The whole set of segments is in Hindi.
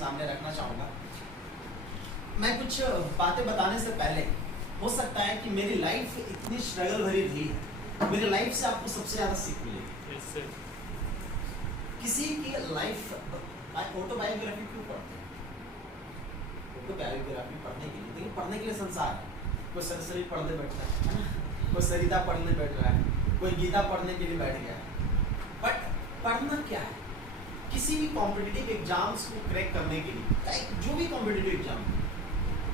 सामने रखना चाहूँगा। मैं कुछ बातें बताने से पहले हो सकता है कि मेरी लाइफ इतनी स्ट्रगल भरी रही है, मेरी लाइफ से आपको सबसे ज़्यादा सीख मिलेगी। किसी की लाइफ ऑटोबायोग्राफी क्यों पढ़ते हैं? ऑटोबायोग्राफी पढ़ने के लिए, लेकिन पढ़ने के लिए संसार है। कोई सरसरी पढ़ने बैठता है ना, कोई सरिता पढ़ने बैठ रहा है, कोई गीता पढ़ने के लिए बैठ गया है। बट पढ़ना क्या है? किसी भी कॉम्पिटिटिव एग्जाम्स को क्रैक करने के लिए, जो भी कॉम्पिटिटिव एग्जाम,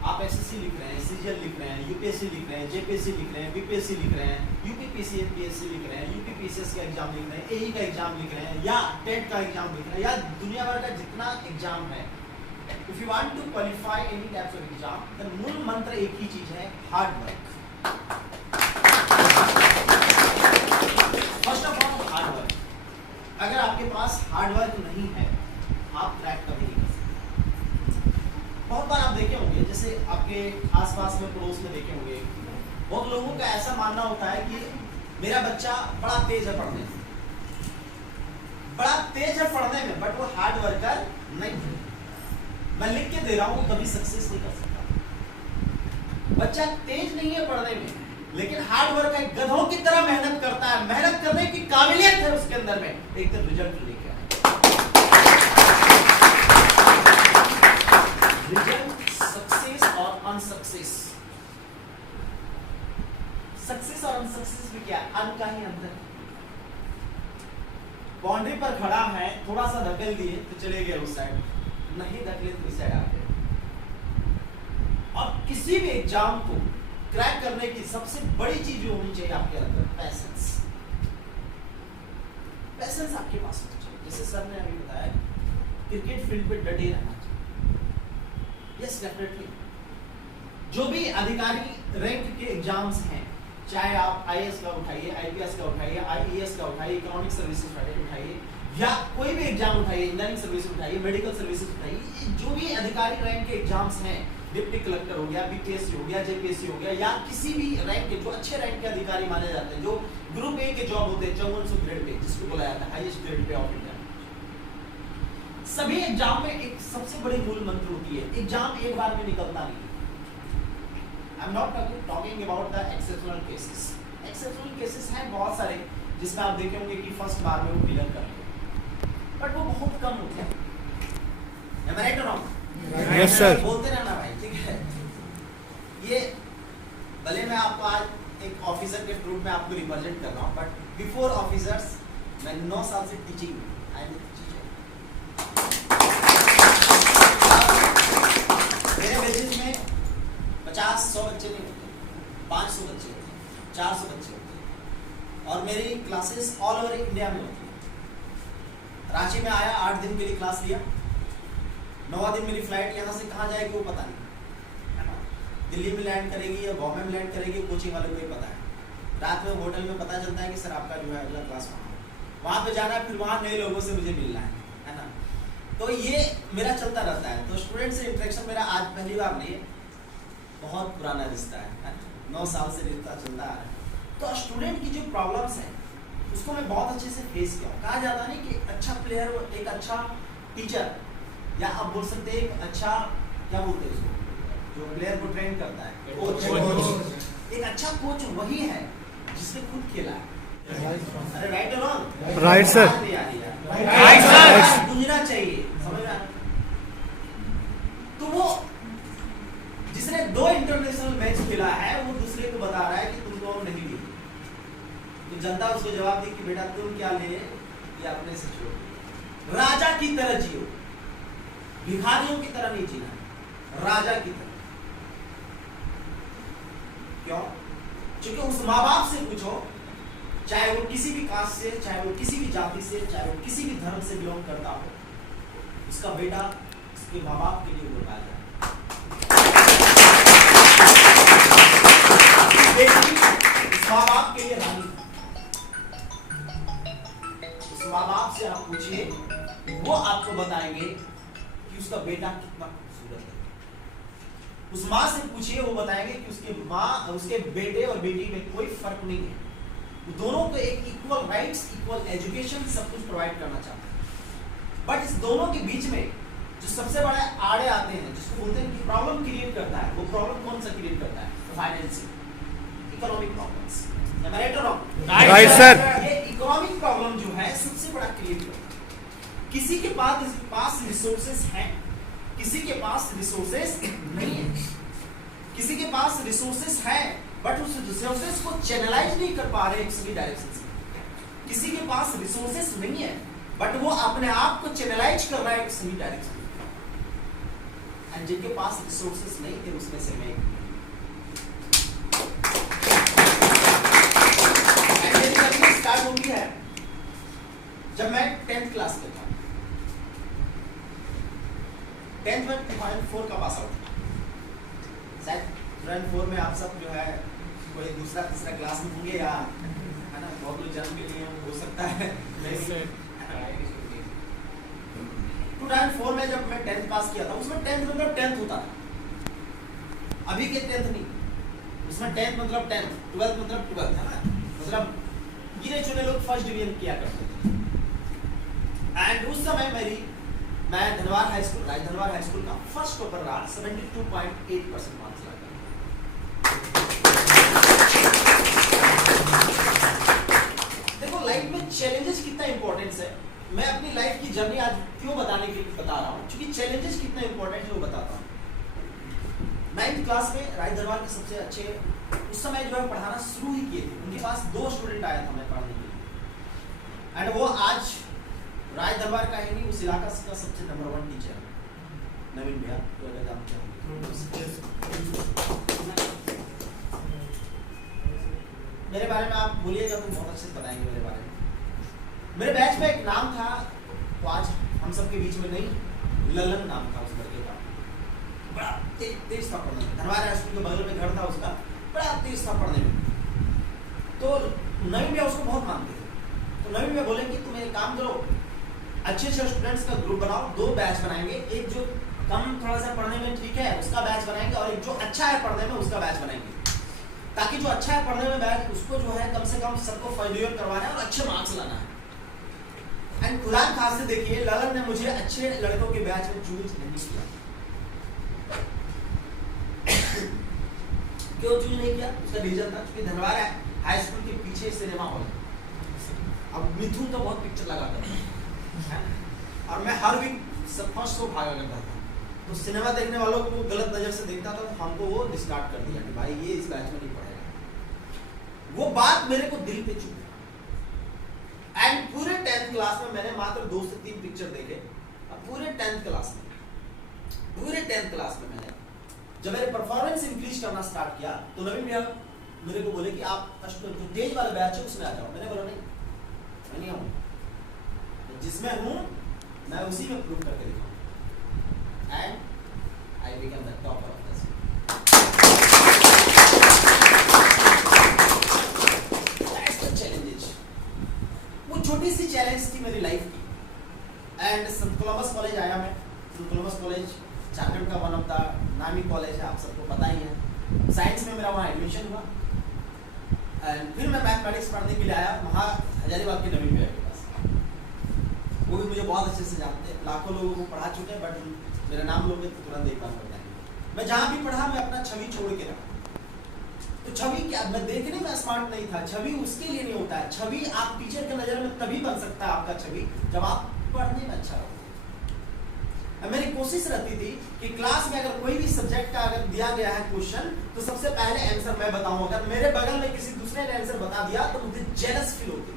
आप एसएससी लिख रहे हैं, सीजीएल लिख रहे हैं, यूपीएससी लिख रहे हैं, जेपीएससी लिख रहे हैं, बीपीएससी लिख रहे हैं, यूपीपीएससी एमपीएससी लिख रहे हैं, यूपीपीसीएस का एग्जाम लिख रहे हैं, एई का एग्जाम लिख रहे हैं, या टेट का एग्जाम लिख रहे हैं, या दुनिया भर का जितना एग्जाम है, if you want to qualify any types of exam, the मूल मंत्र एक ही चीज है, hard work. First of all hard work. अगर आपके पास हार्ड वर्क नहीं है, आप क्रैक कभी नहीं कर सकते। बहुत बार आप देखे होंगे, जैसे आपके आसपास में, पड़ोस में देखे होंगे, बहुत लोगों का ऐसा मानना होता है कि मेरा बच्चा बड़ा तेज है पढ़ने में, बड़ा तेज है पढ़ने में, बट वो हार्ड वर्कर नहीं है। मैं लिख के दे रहा हूँ, कभी सक्सेस नहीं कर सकता। बच्चा तेज नहीं है पढ़ने में, लेकिन हार्ड वर्क है, गधों की तरह मेहनत करता है, मेहनत करने की काबिलियत है उसके अंदर में, एक दिन रिजल्ट लेके आए। रिजल्ट, सक्सेस और अनसक्सेस। सक्सेस और अनसक्सेस में क्या? अन का ही अंतर है। बाउंड्री पर खड़ा है, थोड़ा सा धकेल दिए तो चले गए उस साइड, नहीं धकेले तो इस साइड आ गए। और किसी भी एग्जाम को क्रैक करने की सबसे बड़ी चीज जो होनी चाहिए आपके अंदर, पैशंस। पैशंस आपके पास होना चाहिए। जैसे सर ने अभी बताया, क्रिकेट फील्ड पे डटे रहना चाहिए। Yes, definitely. जो भी अधिकारी रैंक के एग्जाम्स हैं, चाहे आप आईएएस का उठाइए, आईपीएस का उठाइए, आईएएस का उठाइए, इकोनॉमिक सर्विसेज उठाइए, या कोई भी एग्जाम उठाइए, इंजीनियरिंग सर्विस उठाइए, मेडिकल सर्विसेज उठाइए, जो भी अधिकारी रैंक के एग्जाम्स हैं, डिप्टी कलेक्टर हो गया, बीपीएससी हो गया, जेपीएससी हो गया, या किसी भी रैंक के, जो अच्छे रैंक के अधिकारी माने जाते हैं, जो ग्रुप ए के जॉब होते हैं, 5400 ग्रेड पे, जिसको बोला जाता है highest grade pay of India. सभी एग्जाम में एक सबसे बड़ी मूल मंत्र होती है, एग्जाम एक बार में निकलता नहीं। I am not talking about the exceptional cases. Exceptional cases हैं बहुत सारे, जिसमें आप देखे होंगे कि फर्स्ट बार में वो क्लियर कर लेते, बट वो बहुत कम होते हैं। Am I right or wrong? Yes, sir. बोलते रहना भाई, ठीक है। ये भले मैं आपको आज एक ऑफिसर के रूप में आपको रिप्रेजेंट कर रहा हूँ, बट बिफोर ऑफिसर्स मैं 9 साल से टीचिंग में, आई एम टीचर। मेरे बेसिस में 50-100 बच्चे नहीं होते, 500 बच्चे होते हैं, 400 बच्चे होते हैं, और मेरी क्लासेस ऑल ओवर इंडिया में होती है। रांची में आया, 8 दिन के लिए क्लास लिया, 9वां दिन मेरी फ्लाइट यहाँ से कहाँ जाएगी वो पता नहीं, है ना, दिल्ली में लैंड करेगी या बॉम्बे में लैंड करेगी, कोचिंग वाले को ही पता है। रात में होटल में पता चलता है कि सर आपका जो है अगला क्लास वहाँ पे जाना है, फिर वहाँ नए लोगों से मुझे मिलना है ना। तो ये मेरा चलता रहता है। तो स्टूडेंट से इंटरेक्शन मेरा आज पहली बार नहीं है, बहुत पुराना रिश्ता है, 9 साल से रिश्ता चलता आ रहा है। तो स्टूडेंट की जो प्रॉब्लम्स हैं उसको मैं बहुत अच्छे से फेस किया। कहा जाता है कि एक अच्छा प्लेयर, एक अच्छा टीचर, या आप बोल सकते हैं एक अच्छा, क्या बोलते हैं उसको, जो प्लेयर को ट्रेन करता है, कोच। एक अच्छा कोच वही है जिसने खुद खेला है। अरे राइट और wrong? Right sir, right sir. गूंजना चाहिए, समझ रहा है? तो वो जिसने 2 इंटरनेशनल मैच खेला है, वो दूसरे को बता रहा है कि तुम तो नहीं लिए। तो जनता उसको जवाब दी कि बेटा तुम क्या ले, ये अपने से छोड़ो, राजा की तरह जियो, भिखारियों की तरह नहीं जीना, राजा की तरह। क्यों? क्योंकि उस माँ बाप से पूछो, चाहे वो किसी भी कास्ट से, चाहे वो किसी भी जाति से, चाहे वो किसी भी धर्म से बिलोंग करता हो, उसका बेटा उसके माँ बाप के लिए वो राजा है। उस माँ बाप के लिए रानी। उस माँ बाप से आप पूछिए, वो आपको बताएंगे कि उसका बेटा कितना खूबसूरत है। उस माँ से पूछिए, वो बताएंगे कि उसके बेटे और बेटी में कोई फर्क नहीं है, वो दोनों को एक इक्वल राइट्स, इक्वल एजुकेशन, सब कुछ प्रोवाइड करना चाहते हैं। बट इस दोनों के बीच में जो सबसे बड़े आड़े आते हैं, जिसको बोलते हैं कि प्रॉब्लम क्रिएट करता है, वो प्रॉब्लम कौन सा क्रिएट करता है? Financial, economic problems. Right sir. ये इकोनॉमिक प्रॉब्लम जो है सबसे बड़ा क्रिएट करता है। किसी के पास रिसोर्सेस हैं, किसी के पास रिसोर्सेस नहीं है, किसी के पास रिसोर्सेस है बट उस रिसोर्सेस को चैनलाइज नहीं कर पा रहे एक सही डायरेक्शन से। किसी के पास रिसोर्सेस नहीं है बट वो अपने आप को चैनलाइज कर रहा है एक सही डायरेक्शन में। एंड जिनके पास रिसोर्सेस नहीं थे उसमें से मैं स्टार्ट हो गई है जब मैं 10th क्लास में था। 10th में 2004 का पास आउट, शायद 2004 में आप सब जो है कोई दूसरा तीसरा क्लास में होंगे या है ना, बहुत लोग जन्म के लिए हो सकता है। 2004 में जब मैं 10th पास किया था, उसमें 10th मतलब 10th होता था, अभी के 10th नहीं। उसमें 10th मतलब 10th, 12th मतलब 12th, है ना, मतलब गिने चुने लोग फर्स्ट डिवीजन किया करते थे। एंड उस समय मैं Dhanwar high school, Dhanwar high school का फर्स्ट टॉपर रहा, 72.8% मार्क्स लाकर। देखो लाइफ में चैलेंजेस कितना इंपॉर्टेंस है, मैं अपनी लाइफ की जर्नी आज क्यों बताने के लिए बता रहा हूँ, क्योंकि चैलेंजेस कितना इंपॉर्टेंट है वो बताता हूँ। 9th क्लास में राय दरबार के सबसे अच्छे उस समय जो है पढ़ाना शुरू ही किए थे, उनके पास 2 स्टूडेंट आया था मैं पढ़ाने के लिए। एंड वो आज राय दरबार का ही नहीं, उस इलाका का सबसे नंबर 1 टीचर नवीन भैया, तो अगर आप मेरे बारे में आप बोलिएगा तो बहुत अच्छे से बताएंगे मेरे बारे में। मेरे बैच में एक नाम था, तो आज हम सबके बीच में नहीं, ललन नाम था उस लड़के का, बड़ा तेज था पढ़ने में। धनवार स्कूल के बगल में घर था उसका, बड़ा तेज था पढ़ने में। तो नवीन भैया उसको बहुत मानते थे, तो नवीन भैया बोले कि तुम एक काम करो, अच्छे स्टूडेंट्स का ग्रुप बनाओ, 2 बैच बनाएंगे, एक जो कम थोड़ा सा पढ़ने में ठीक है उसका बैच बनाएंगे और एक जो अच्छा है पढ़ने में उसका बैच बनाएंगे, ताकि जो अच्छा है पढ़ने में बैच उसको जो है कम से कम सबको फर्स्ट डिवीजन करवाना है और अच्छे मार्क्स लाना है। एंड खुदा खास से देखिए, ललन ने मुझे अच्छे लड़कों के बैच में चूज नहीं किया। क्यों चूज नहीं किया? उसका रीजन था क्योंकि धनवार हाई स्कूल के पीछे सिनेमा हॉल है। अब मिथुन का बहुत पिक्चर लगा था और मैं हर वीक फर्स्ट शो भागा करता था, तो सिनेमा देखने वालों को गलत नजर से देखता था, तो हमको वो डिस्कार्ड कर दिया कि भाई ये इस बैच में नहीं पढ़ेगा। वो बात मेरे को दिल पे चुभी। एंड पूरे 10th क्लास में मैंने मात्र 2 से 3 पिक्चर देखे। अब पूरे 10th क्लास में मैंने जब मैंने परफॉर्मेंस इंक्रीज करना स्टार्ट किया, तो नवीन भैया मेरे को बोले कि आप जो तेज वाला बैच है उसमें आ जाओ। मैंने बोला नहीं, मैं नहीं आऊंगा, जिसमें हूं मैं उसी में प्रूव करके दिखाऊंगा। And I become the topper of the challenges. वो छोटी सी चैलेंज थी मेरी लाइफ की। एंड सेंट कोलंबस कॉलेज आया मैं। सेंट कोलंबस कॉलेज झारखंड का वन ऑफ द नामी कॉलेज है, आप सबको पता ही है। साइंस में मेरा वहाँ एडमिशन हुआ। एंड फिर मैं मैथमेटिक्स पढ़ने के लिए आया वहाँ हजारीबाग के नवीन भैया के पास। वो भी मुझे बहुत अच्छे से जानते हैं, लाखों लोगों को पढ़ा चुके हैं, बट मेरा नाम लोगे तो तुरंत एक बार पढ़ जाएंगे। मैं जहाँ भी पढ़ा मैं अपना छवि छोड़ के रखा। तो छवि क्या, मैं देखने में स्मार्ट नहीं था, छवि उसके लिए नहीं होता है। छवि आप टीचर के नजर में तभी बन सकता है आपका छवि जब आप पढ़ने में अच्छा हो। मेरी कोशिश रहती थी कि क्लास में अगर कोई भी सब्जेक्ट का अगर दिया गया है क्वेश्चन, तो सबसे पहले आंसर मैं बताऊं। अगर मेरे बगल में किसी दूसरे ने आंसर बता दिया तो मुझे जेलस फील होती।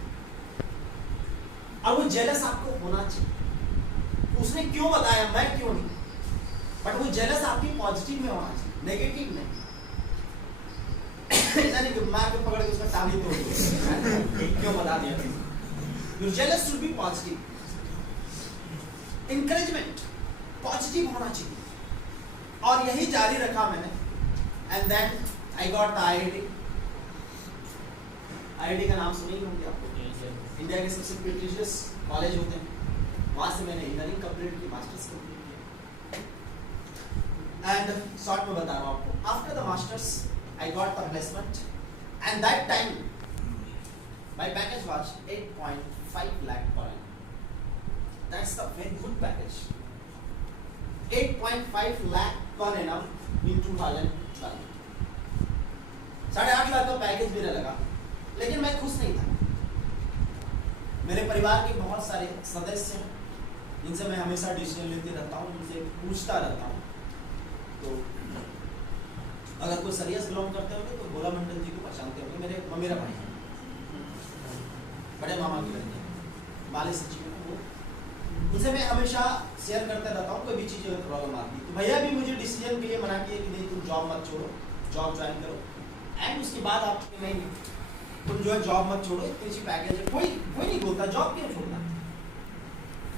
और वो जेलस आपको होना चाहिए, उसने क्यों बताया, मैं क्यों नहीं, बट वो जेलस आपकी पॉजिटिव में होना चाहिए, नेगेटिव नहीं। ऐसा नहीं कि मार के पकड़ के उसका टांगी तोड़ दो क्यों बता दिया। Your jealous should be positive. Encouragement positive होना चाहिए। और यही जारी रखा मैंने। And then I got the IIT। IIT का नाम सुने ही होंगे आपको, इंडिया के सबसे प्रेस्टिजियस कॉलेज होते हैं। वहां से मैंने इंजीनियरिंग कंप्लीट की, मास्टर्स कंप्लीट किया। एंड शॉर्ट में बता रहा हूँ आपको, after the masters I got the placement and that time my package was 8.5 lakh per annum. That's the very good package. 8.5 lakh per annum इन 2012। 8.5 लाख का पैकेज मेरा लगा, लेकिन मैं खुश नहीं था। मेरे परिवार के बहुत सारे सदस्य हैं जिनसे मैं हमेशा डिसीजन लेते रहता हूँ, उनसे पूछता रहता हूँ। तो अगर कोई सीरियस बिलोंग करते होंगे तो भोला मंडल जी को पहचानते होंगे, मेरा भाई है, बड़े मामा की लड़के माले सचिव है वो। उनसे मैं हमेशा शेयर करते रहता हूँ कोई भी चीज़ अगर प्रॉब्लम आती है। तो भैया भी मुझे डिसीजन के लिए मना किए कि नहीं तुम जॉब मत छोड़ो, जॉब ज्वाइन करो। एंड उसके बाद आप नहीं तुम जो है जॉब मत छोड़ो, इतनी अच्छी पैकेज है, कोई नहीं बोलता जॉब क्यों छोड़ना।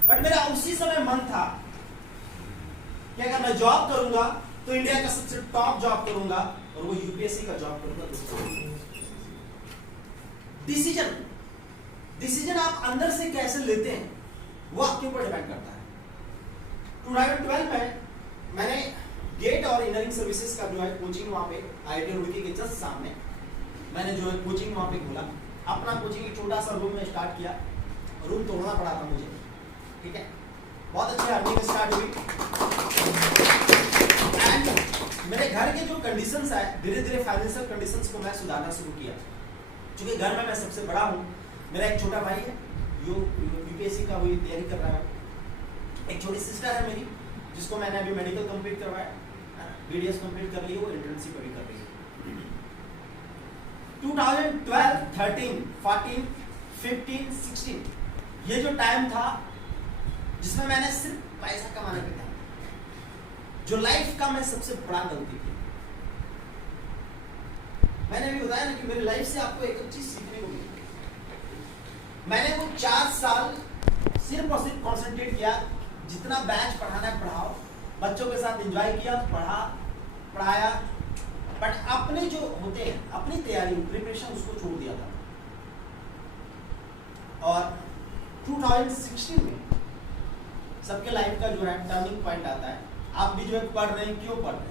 बट मेरा उसी समय मन था कि अगर मैं जॉब करूंगा तो इंडिया का सबसे टॉप जॉब करूंगा और वो यूपीएससी का जॉब करूंगा। डिसीजन आप अंदर से कैसे लेते हैं वो आपके ऊपर डिपेंड करता है। 2012 में मैंने गेट और इंजीनियरिंग सर्विसेज का जो है कोचिंग वहाँ पे IIT रुड़की के जस्ट सामने मैंने जो है कोचिंग वहाँ पे खोला। अपना कोचिंग एक छोटा सा रूम में स्टार्ट किया, रूम तोड़ना पड़ा था मुझे, ठीक है। बहुत अच्छी अर्निंग स्टार्ट हुई एंड मेरे घर के जो कंडीशंस है धीरे धीरे फाइनेंशियल कंडीशंस को मैं सुधारना शुरू किया। क्योंकि घर में मैं सबसे बड़ा हूँ, मेरा एक छोटा भाई है जो यूपीएससी का वही तैयारी कर रहा है, एक छोटी सिस्टर है मेरी जिसको मैंने अभी मेडिकल कंप्लीट करवाया, BDS कंप्लीट कर ली, वो इंटर्नशिप अभी कर रही है। 2012, 13, 14, 15, 16 ये जो टाइम था जिसमें मैंने सिर्फ पैसा कमाने पे ध्यान, जो लाइफ का मैं सबसे बड़ा गलती की। मैंने अभी बताया ना कि मेरी लाइफ से आपको एक चीज सीखने को मिली। मैंने वो 4 साल सिर्फ और सिर्फ कॉन्सेंट्रेट किया, जितना बैच पढ़ाना है पढ़ाओ, बच्चों के साथ एंजॉय किया, पढ़ाया, बट अपने जो होते हैं अपनी तैयारी प्रिपरेशन उसको छोड़ दिया था। और 2016 में सबके लाइफ का जो है टर्निंग पॉइंट आता है। आप भी जो है पढ़ रहे हैं, क्यों पढ़ रहे हैं?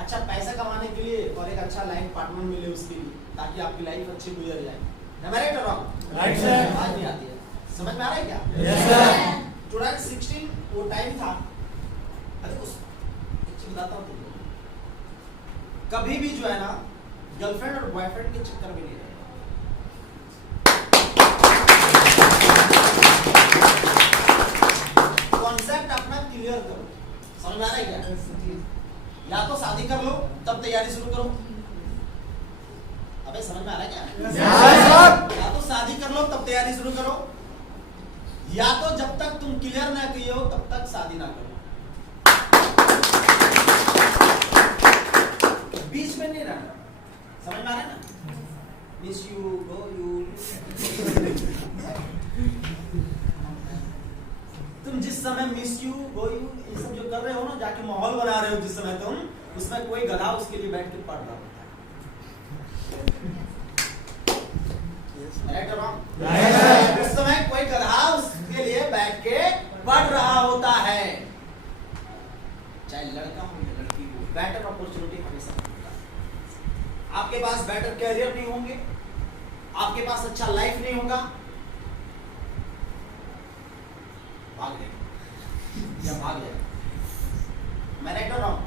अच्छा पैसा कमाने के लिए और एक अच्छा लाइफ पार्टनर मिले उसके लिए, ताकि आपकी लाइफ अच्छी गुजर जाए। राइट और रॉन्ग? Right sir. आज नहीं आती है, समझ में आ रहा है क्या? Yes sir. 2016 वो टाइम था। अरे उस बताता हूँ तुमको, कभी भी जो है ना गर्लफ्रेंड और बॉयफ्रेंड के चक्कर में नहीं रहना। कॉन्सेप्ट अपना क्लियर करो, समझ में आ रहा है क्या? या तो शादी कर लो तब तैयारी शुरू करो। अबे समझ में आ रहा है क्या? या तो शादी कर लो तब तैयारी शुरू करो, या तो जब तक तुम क्लियर ना किए हो तब तक शादी ना करो। बीच में नहीं रहना, समझ में आ रहा है ना? Miss you, go you. तुम जिस समय मिस यू, गो यू ये सब जो कर रहे हो ना, जाके माहौल बना रहे हो जिस समय तुम, उसमें कोई गधा उसके लिए बैठ के पढ़ रहा होता है। उस समय कोई गधा उसके लिए बैठ के पढ़ रहा होता है। चाहे लड़का हो या लड़की हो, बेटर अपॉर्चुनिटी हमेशा मिलता है। आपके पास बेटर कैरियर नहीं होंगे, आपके पास अच्छा लाइफ नहीं होगा, भाग जाएगा या भाग जाएगा। मैं राइट और रॉन्ग?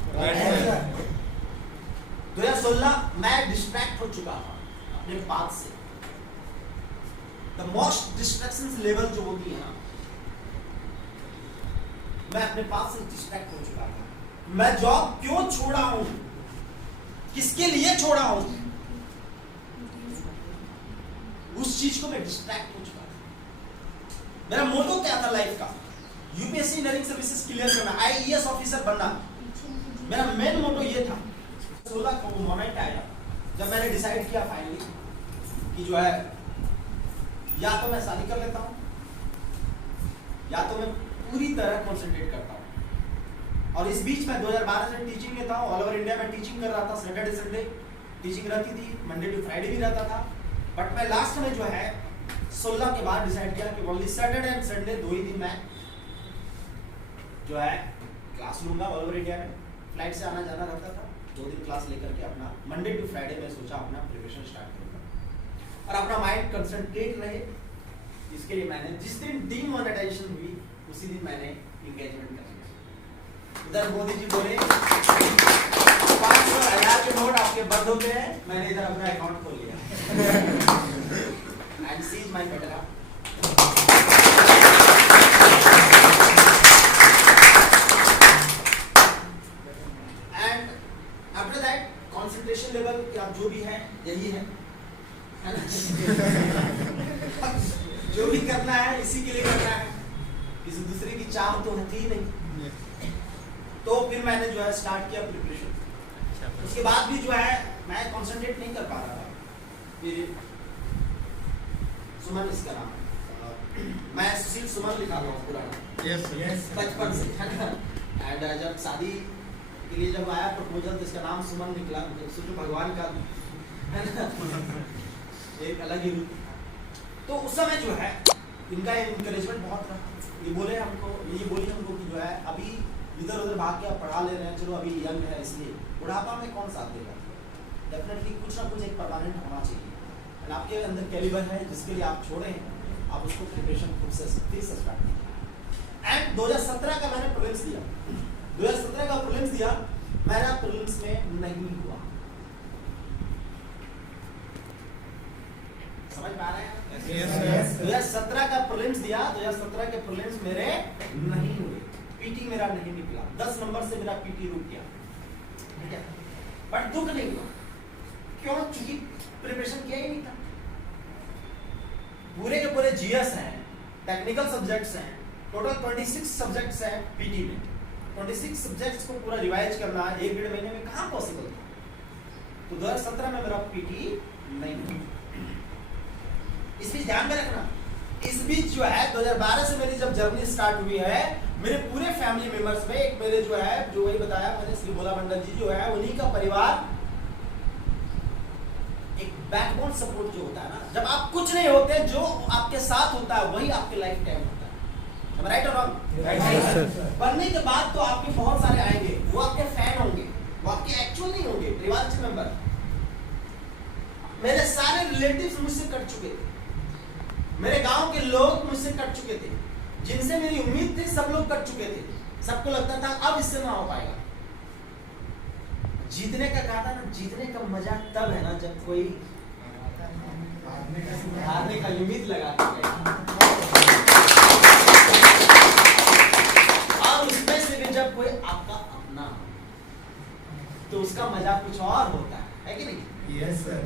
2016 मैं डिस्ट्रैक्ट हो चुका था अपने पाथ से। द मोस्ट डिस्ट्रैक्शंस लेवल जो होती है ना, मैं अपने पास से डिस्ट्रैक्ट हो चुका था। मैं जॉब क्यों छोड़ा हूं, किसके लिए छोड़ा हूं, उस चीज को मैं डिस्ट्रैक्ट हो चुका था। मेरा मोटो क्या था लाइफ का? यूपीएससी इंजीनियरिंग सर्विसेज क्लियर करना, IAS ऑफिसर बनना, मेरा मेन मोटो ये था। 16 को मोमेंट आया जब मैंने डिसाइड किया फाइनली कि जो है या तो मैं शादी कर लेता हूं या तो मैं पूरी तरह कंसंट्रेट करता हूं। और इस बीच में 2012 से टीचिंग में था, ऑल ओवर इंडिया में टीचिंग कर रहा था। सैटरडे संडे टीचिंग रहती थी, मंडे टू फ्राइडे भी रहता था। बट मैं लास्ट में जो है 16 के बाद डिसाइड किया कि ओनली सैटरडे एंड संडे 2 ही दिन मैं जो है क्लास लूंगा। ऑल ओवर इंडिया में फ्लाइट से आना जाना रहता था, 2 दिन क्लास लेकर के अपना मंडे टू फ्राइडे में सोचा अपना प्रिपरेशन स्टार्ट करूंगा और अपना माइंड कंसंट्रेट रहे। इसके लिए मैंने जिस दिन डीमोनेटाइजेशन हुई उसी दिन मैंने एंगेजमेंट कर लिया। इधर मोदी जी बोले 500,000 के नोट आपके बंद हो गए हैं, मैंने इधर अपना अकाउंट खोल लिया एंड सीज माय बेटा। And after that concentration level आप जो भी है यही है ना? जो भी करना है इसी के लिए करना है, किसी दूसरे की चाह तो होती ही नहीं। तो फिर मैंने जो है स्टार्ट किया प्रिपरेशन। उसके बाद भी जो है मैं कंसंट्रेट नहीं कर पा रहा था। फिर सुमन इसका नाम मैं सुशील सुमन लिखा हुआ पूरा बचपन से एंड जब शादी के लिए जब आया प्रपोजल तो इसका नाम सुमन निकला। सोचो भगवान का है ना एक अलग ही रूप। तो उस समय जो है इनका इनकरेजमेंट बहुत रहा। ये बोली हमको कि जो है अभी इधर उधर भाग के आप पढ़ा ले रहे हैं, चलो अभी यंग है इसलिए बुढ़ापा में कौन साथ देगा। डेफिनेटली कुछ ना कुछ एक परमानेंट होना चाहिए एंड आपके अंदर कैलिबर है जिसके लिए आप छोड़े हैं, आप उसको प्रिपरेशन खुद से फिर से स्टार्ट कीजिए। एंड 2017 का मैंने प्रीलिम्स दिया। 2017 का प्रीलिम्स दिया, मेरा प्रीलिम्स में नहीं हुआ। समझ पा रहे हैं? 2017 का प्रीलिम्स दिया, 2017 के प्रीलिम्स मेरे नहीं हुए, पीटी मेरा नहीं निकला, 10 नंबर से मेरा पीटी रुक गया। ठीक है, बट दुख नहीं हुआ। क्यों? क्योंकि प्रिपरेशन किया ही नहीं था। पूरे के पूरे जीएस हैं, टेक्निकल सब्जेक्ट्स हैं, टोटल 26 सब्जेक्ट्स हैं पीटी में। 26 सब्जेक्ट्स को पूरा रिवाइज करना 1-1.5 महीने में कहाँ पॉसिबल था। तो 2017 में मेरा पीटी नहीं हुआ। इस बीच ध्यान में रखना, इस बीच जो है 2012 से मेरी जब जर्नी स्टार्ट हुई है, मेरे पूरे फैमिली मेंबर्स में एक मेरे जो है जो वही बताया मैंने श्री भोला मंडल जी जो है उन्हीं का परिवार एक बैकबोन सपोर्ट जो होता है ना, जब आप कुछ नहीं होते जो आपके साथ होता है वही आपके लाइफ टाइम होता है। राइट और रॉन्ग? बनने के बाद तो आपके बहुत सारे आएंगे, वो आपके फैन होंगे, वो आपके एक्चुअल नहीं होंगे परिवार के मेंबर। मेरे सारे रिलेटिव्स मुझसे कट चुके थे, मेरे गांव के लोग मुझसे कट चुके थे, जिनसे मेरी उम्मीद थी सब लोग कट चुके थे। सबको लगता था अब इससे ना हो पाएगा। जीतने का कहा था ना, जीतने का मजा तब है ना जब कोई हारने का उम्मीद लगा के और उसमें से भी जब कोई आपका अपना हो तो उसका मजा कुछ और होता है कि नहीं? Yes sir.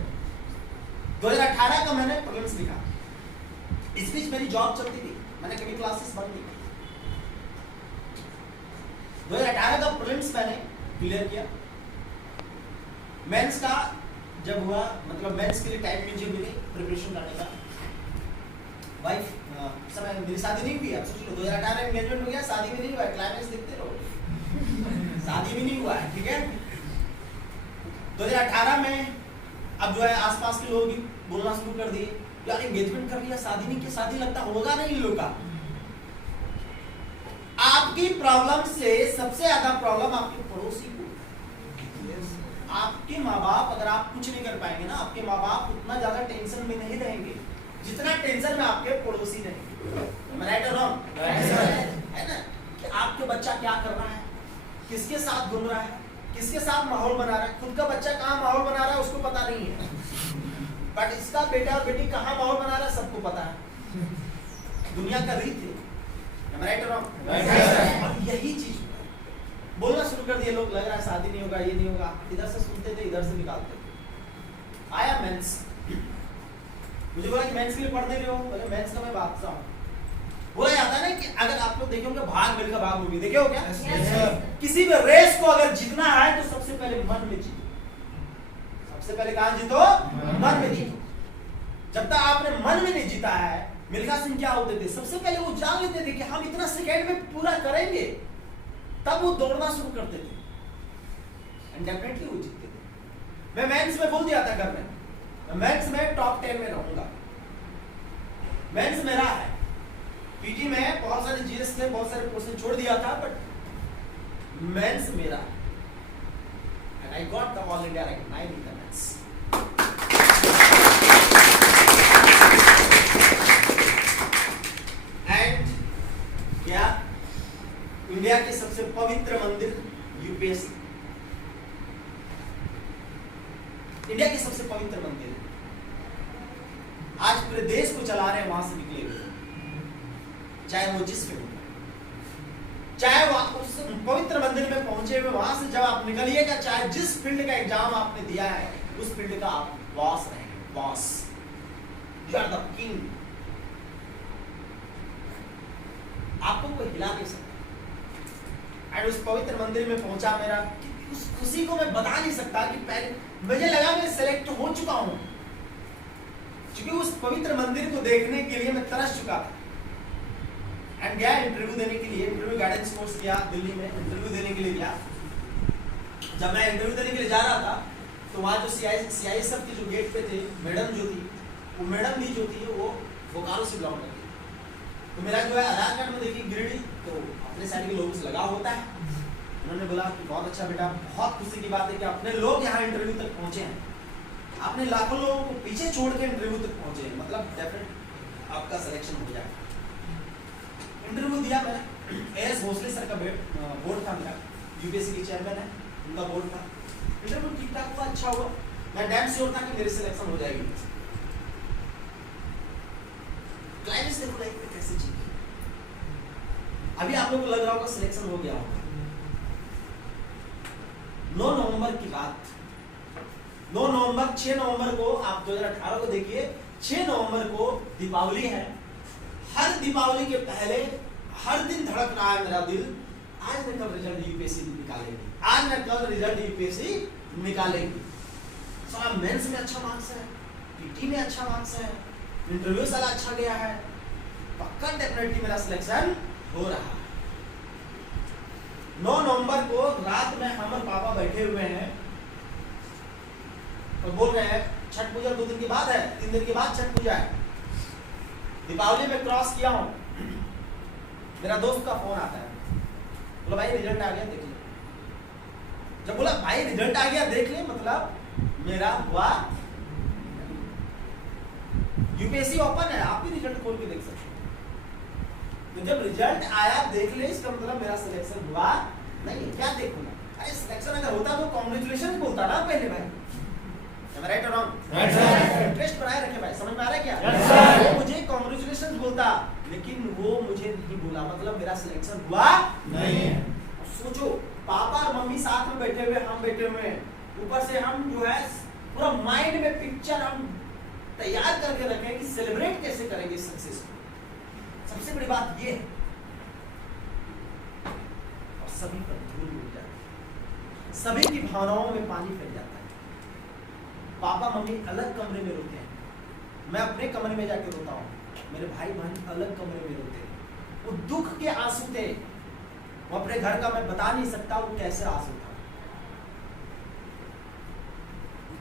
2018 का मैंने प्रीलिम्स लिखा। इस बीच मेरी जॉब चलती थी, मैंने कभी क्लासेस बंद नहीं की। 2018 का प्रीलिम्स मैंने क्लियर किया। मेंस का जब हुआ, मतलब मेंस के लिए टाइम मुझे मिली प्रिपरेशन करने का। वाइफ समय मेरी शादी नहीं हुई। अब सोच लो 2018 में एंगेजमेंट हो गया, शादी भी नहीं हुआ, क्लाइमेक्स देखते रहो शादी भी नहीं हुआ है। ठीक है, 2018 में अब जो है आसपास के लोग बोलना शुरू कर दिए, यार एंगेजमेंट कर लिया, शादी नहीं की, शादी लगता होगा नहीं लोग का। आपकी प्रॉब्लम से सबसे ज्यादा प्रॉब्लम आपके पड़ोसी को। आपके माँ बाप अगर आप कुछ नहीं कर पाएंगे ना, आपके माँ बाप उतना ज्यादा टेंशन में नहीं रहेंगे जितना टेंशन में आपके पड़ोसी रहेंगे। राइट और रॉन्ग? है ना कि आपके बच्चा क्या कर रहा है, किसके साथ घूम रहा है, किसके साथ माहौल बना रहा है। खुद का बच्चा कहाँ माहौल बना रहा है उसको पता नहीं है, बट इसका बेटा बेटी कहाँ माहौल बना रहा है सबको पता है। दुनिया का रीत है। राइट और रॉन्ग? और यही चीज बोलना शुरू कर दिए लोग, लग रहा है शादी नहीं होगा, ये नहीं होगा। इधर से सुनते थे, इधर से निकालते थे। आया मेंस, मुझे बोला कि मेंस के लिए पढ़ दे रहे हो, बोले मेंस का मैं बादशाह हूँ। बोला जाता है ना कि अगर आप लोग देखे होंगे भाग मिल्खा भाग मूवी देखे हो क्या? किसी भी रेस को अगर जीतना है तो सबसे पहले मन में जीतो। सबसे पहले कहाँ जीतो? मन में जीतो। जब तक आपने मन में नहीं जीता है, मिल्खा सिंह क्या होते थे, सबसे पहले वो जान लेते थे कि हम इतना सेकेंड में पूरा करेंगे, तब वो दौड़ना शुरू करते थे एंड डेफिनेटली वो जीतते थे। मैं मेंस में बोल दिया था घर में, मैं मेंस में टॉप 10 में रहूंगा। मेंस मेरा है। पीटी में बहुत सारे जीएस थे, बहुत सारे क्वेश्चन छोड़ दिया था, बट मेंस मेरा है and I got the all India rank 9 in the mains. And क्या इंडिया के सबसे पवित्र मंदिर यूपीएससी, इंडिया के सबसे पवित्र मंदिर आज पूरे देश को चला रहे हैं, वहां से निकले हुए, चाहे वो जिस फील्ड में, चाहे वो उस पवित्र मंदिर में पहुंचे हुए, वहां से जब आप निकलिएगा, चाहे जिस फील्ड का एग्जाम आपने दिया है उस फील्ड का आप बॉस रहेंगे, boss, you are the king, आपको कोई हिला नहीं सकता। एंड उस पवित्र मंदिर में पहुंचा मेरा, उस खुशी को मैं बता नहीं सकता कि पहले मुझे लगा मैं सिलेक्ट हो चुका हूं, क्योंकि उस पवित्र मंदिर को देखने के लिए मैं तरस चुका था। एंड गया इंटरव्यू देने के लिए, इंटरव्यू गाइडेंस कोर्स किया दिल्ली में, इंटरव्यू देने के लिए गया। जब मैं इंटरव्यू देने के लिए जा रहा था तो वहाँ जो CISF के जो गेट पे थे मैडम जो थी, वो मैडम भी जो थी वो बोकारो से बिलोंग करती है। तो मेरा जो है आधार कार्ड में देखिए गिरिडीह, तो अपने साइड के लोगों से लगा होता है। उन्होंने बोला कि बहुत अच्छा बेटा, बहुत खुशी की बात है कि अपने लोग यहाँ इंटरव्यू तक पहुँचे हैं, आपने लाखों लोगों को पीछे छोड़ के इंटरव्यू तक पहुँचे हैं, मतलब डेफिनेट आपका सिलेक्शन हो जाएगा। इंटरव्यू दिया मैंने, एस भोसले सर का बोर्ड था मेरा, यूपीएससी के चेयरमैन है, उनका बोर्ड था। इंटरव्यू ठीक ठाक हुआ, अच्छा हुआ, मैं डैम श्योर था कि मेरी सिलेक्शन हो जाएगी। क्लाइमेक्स देखो लाइफ में कैसे चीज, अभी आप लोगों को लग रहा होगा सिलेक्शन हो गया होगा। 9 नवंबर की रात, 9 नवंबर 6 नवंबर को आप 2018 को देखिए, 6 नवंबर को दीपावली है। हर दीपावली के पहले हर दिन धड़क रहा है मेरा दिल, आज मैं कल रिजल्ट यूपीएससी निकालेगी, आज मैं कल रिजल्ट यूपीएससी निकालेगी। साला मेंस में अच्छा मार्क्स है, पीटी में अच्छा मार्क्स है, इंटरव्यू साला अच्छा गया है, पक्का डेफिनेटली मेरा सिलेक्शन हो रहा है। 9 नवंबर को रात में हम और पापा बैठे हुए हैं और बोल रहे हैं छठ पूजा 2 दिन के बाद है, 3 दिन के बाद छठ पूजा है, दीपावली में क्रॉस किया हूं। मेरा दोस्त का फोन आता है, बोला भाई रिजल्ट आ गया देख ले। जब बोला भाई रिजल्ट आ गया देख ले, मतलब मेरा हुआ यूपीएससी ओपन है, आप भी रिजल्ट खोल के देख सकते हैं। तो जब रिजल्ट आया देख ले, इसका मतलब मेरा सिलेक्शन हुआ नहीं। क्या देखूंगा, अरे सिलेक्शन अगर होता तो कांग्रेचुलेशन बोलता ना पहले भाई, राइट और रॉन्ग, इंटरेस्ट बनाए रखे भाई, समझ में आ रहा है क्या? वो मुझे कांग्रेचुलेशन बोलता, लेकिन वो मुझे नहीं बोला, मतलब मेरा सिलेक्शन हुआ नहीं है। सोचो पापा और मम्मी साथ में बैठे हुए, हम बैठे हुए हैं, ऊपर से हम जो है पूरा माइंड में पिक्चर हम तैयार करके रखे कि सेलिब्रेट कैसे करेंगे सक्सेस को। सबसे बड़ी बात ये है, और सभी पर धूल उड़ जाती है, सभी की भावनाओं में पानी फैल जाता है। पापा मम्मी अलग कमरे में रोते हैं, मैं अपने कमरे में जाके रोता हूँ, मेरे भाई बहन अलग कमरे में रोते हैं। वो दुख के आंसू थे, वो अपने घर का मैं बता नहीं सकता वो कैसे आंसू था।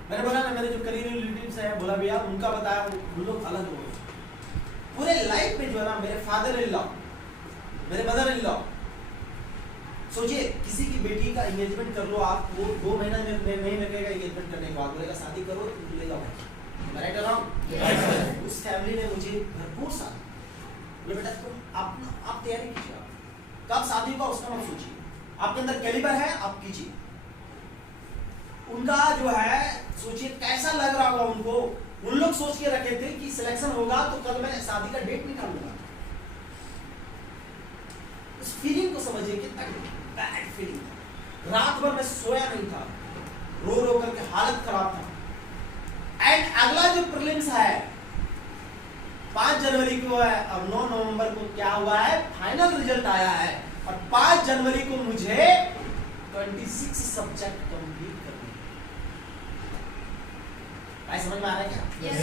मैंने बोला ना, मेरे जो करीबी रिलेटिव्स हैं, बोला भैया उनका बताया, वो लोग अलग लोग पूरे लाइफ में जो है ना, मेरे फादर इन लॉ, मेरे मदर इन लॉ, सोचिए किसी की बेटी का एंगेजमेंट कर लो आप, वो 2 महीना में नहीं लगेगा एंगेजमेंट करने के बाद, बोलेगा शादी करो तो ले जाओ, राइट और रॉन्ग। उस फैमिली ने मुझे भरपूर साथ बोले बेटा तुम आप तैयारी कीजिए, कब शादी होगा उसका मत सोचिए, आपके अंदर कैलिबर है आप कीजिए। उनका जो है सोचिए कैसा लग रहा होगा उनको, उन लोग सोच के रखे थे कि सिलेक्शन होगा तो कल मैं शादी का डेट निकालूंगा। उस फीलिंग को समझिए, कितना बैड फीलिंग था। रात भर मैं सोया नहीं था, रो रो करके हालत खराब था। एंड अगला जो प्रीलिम्स है 5 जनवरी को है, और 9 नवंबर को क्या हुआ है, फाइनल रिजल्ट आया है, और 5 जनवरी को मुझे 26 सब्जेक्ट कंप्लीट करने हैं। समझ में आ रहा है क्या? yes,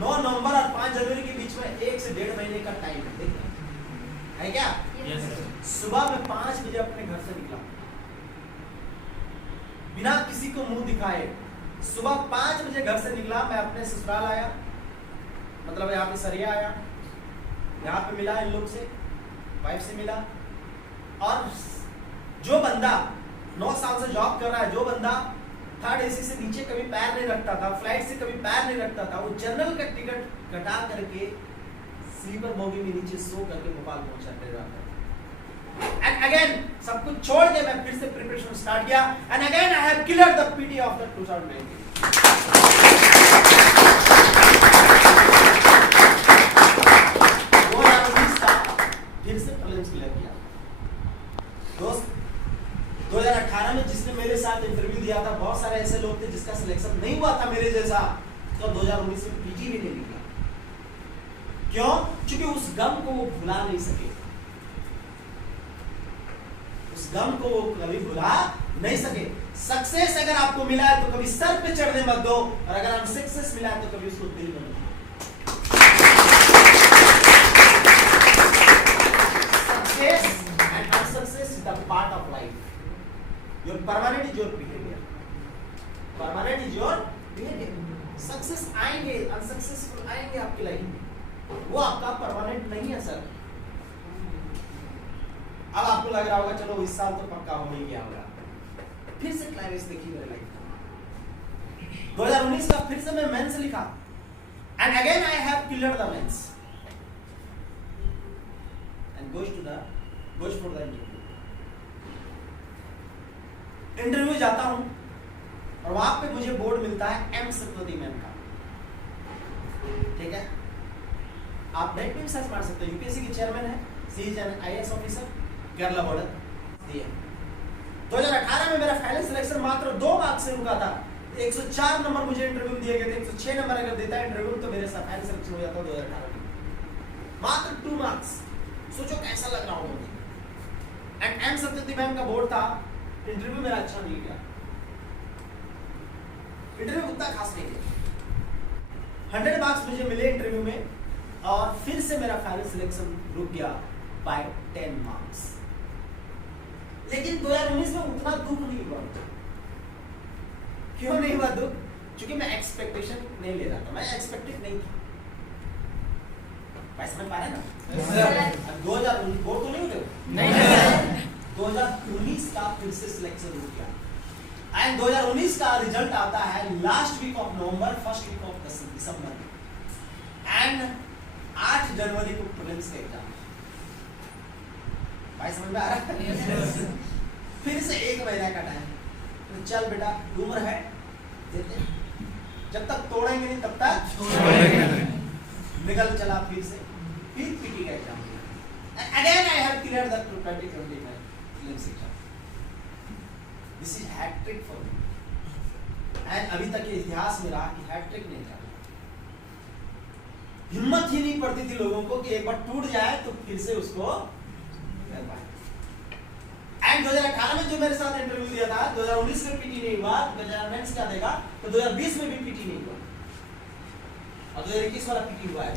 9 नवंबर और 5 जनवरी के बीच में 1 से 1.5 महीने का टाइम है, देखिए है क्या? yes, सुबह में 5 बजे अपने घर से निकला, बिना किसी को मुंह दिखाए। सुबह 5 बजे घर से निकला, मैं अपने ससुराल आया, मतलब यहाँ पे सरिया आया, यहाँ पे मिला इन लोग से, वाइफ से मिला। और जो बंदा 9 साल से जॉब कर रहा है, जो बंदा 3rd AC से नीचे कभी पैर नहीं रखता था, फ्लाइट से कभी पैर नहीं रखता था, वो जनरल का टिकट कटा करके स्लीपर बोगी में नीचे सो करके भोपाल पहुंचा ट्रेन। एंड अगेन सब कुछ छोड़ के मैं फिर से प्रिपरेशन स्टार्ट किया and again I have cleared the PT of the 2019। 2019 का फिर से प्रीलिम्स क्लियर किया। दोस्त 2018 में जिसने मेरे साथ इंटरव्यू दिया था, बहुत सारे ऐसे लोग थे जिसका सिलेक्शन नहीं हुआ था मेरे जैसा, तो 2019 में पीटी भी नहीं निकला। क्यों? क्योंकि उस गम को वो भुला नहीं सके, उस गम को वो कभी भुला नहीं सके। सक्सेस अगर आपको मिला है तो कभी सर पे चढ़ने मत दो, और अगर अनसक्सेस मिला है तो कभी उसको दिल में मत दो। Success and unsuccess is the part of life. Your permanent is your behaviour, permanent is your behaviour. Success आएंगे, अनसक्सेसफुल आएंगे आपकी लाइफ में, वो आपका परमानेंट नहीं है सर। अब आपको लग रहा होगा चलो इस साल तो पक्का हो ही गया होगा, फिर से क्लाइमेक्स देखिए मेरे लाइफ का। 2019 का फिर से मैं मेंस लिखा and again I have cleared the mains and goes for the interview जाता हूं और वहां पे मुझे बोर्ड मिलता है एम सत्यवती मैम का। ठीक है, आप नेट पे भी सर्च मार सकते हो, यूपीएससी के चेयरमैन है, she is an IAS officer, Kerala border. 2018 में मेरा फाइनल सिलेक्शन मात्र 2 मार्क्स से रुका था। 104 नंबर मुझे इंटरव्यू दिए गए थे, 106 नंबर अगर देता इंटरव्यू तो मेरे साथ फाइनल सिलेक्शन हो जाता 2018 में। मात्र 2 मार्क्स, सोचो कैसा लग रहा होगा। एंड एम सत्यवती मैम का बोर्ड था, इंटरव्यू मेरा अच्छा नहीं गया, इंटरव्यू उतना खास नहीं गया। 100 मार्क्स मुझे मिले इंटरव्यू में और फिर से मेरा फाइनल सिलेक्शन रुक गया बाय 10 मार्क्स। लेकिन 2019 में उतना दुख नहीं हुआ। क्यों नहीं हुआ दुख? क्योंकि मैं एक्सपेक्टेशन नहीं ले रहा था, मैं एक्सपेक्टेड नहीं था। भाई समझ पा रहे ना? 2019 बोर्ड तो नहीं होते? नहीं। 2019 का फिर से सिलेक्शन रुक गया एंड 2019 का रिजल्ट आता है last week of November, first week of December and 8 जनवरी को प्रीलिम्स का एग्जाम। भाई समझ में आ रहा है? फिर से 1 महीना का टाइम, तो चल बेटा उम्र है देते, जब तक तोड़ेंगे नहीं तब तक निकल चला। फिर पीटी का exam again I have cleared the 2020 prelims exam. This is hattrick for me and अभी तक ये इतिहास में रहा कि हैट्रिक नहीं था। हिम्मत ही नहीं पड़ती थी लोगों को कि एक बार टूट जाए तो फिर से उसको कर पाए। एंड 2018 में जो मेरे साथ इंटरव्यू दिया था, 2019 में पीटी नहीं हुआ, 2019 क्या देगा तो 2020 में भी पीटी नहीं हुआ और 2021 वाला पीटी हुआ है।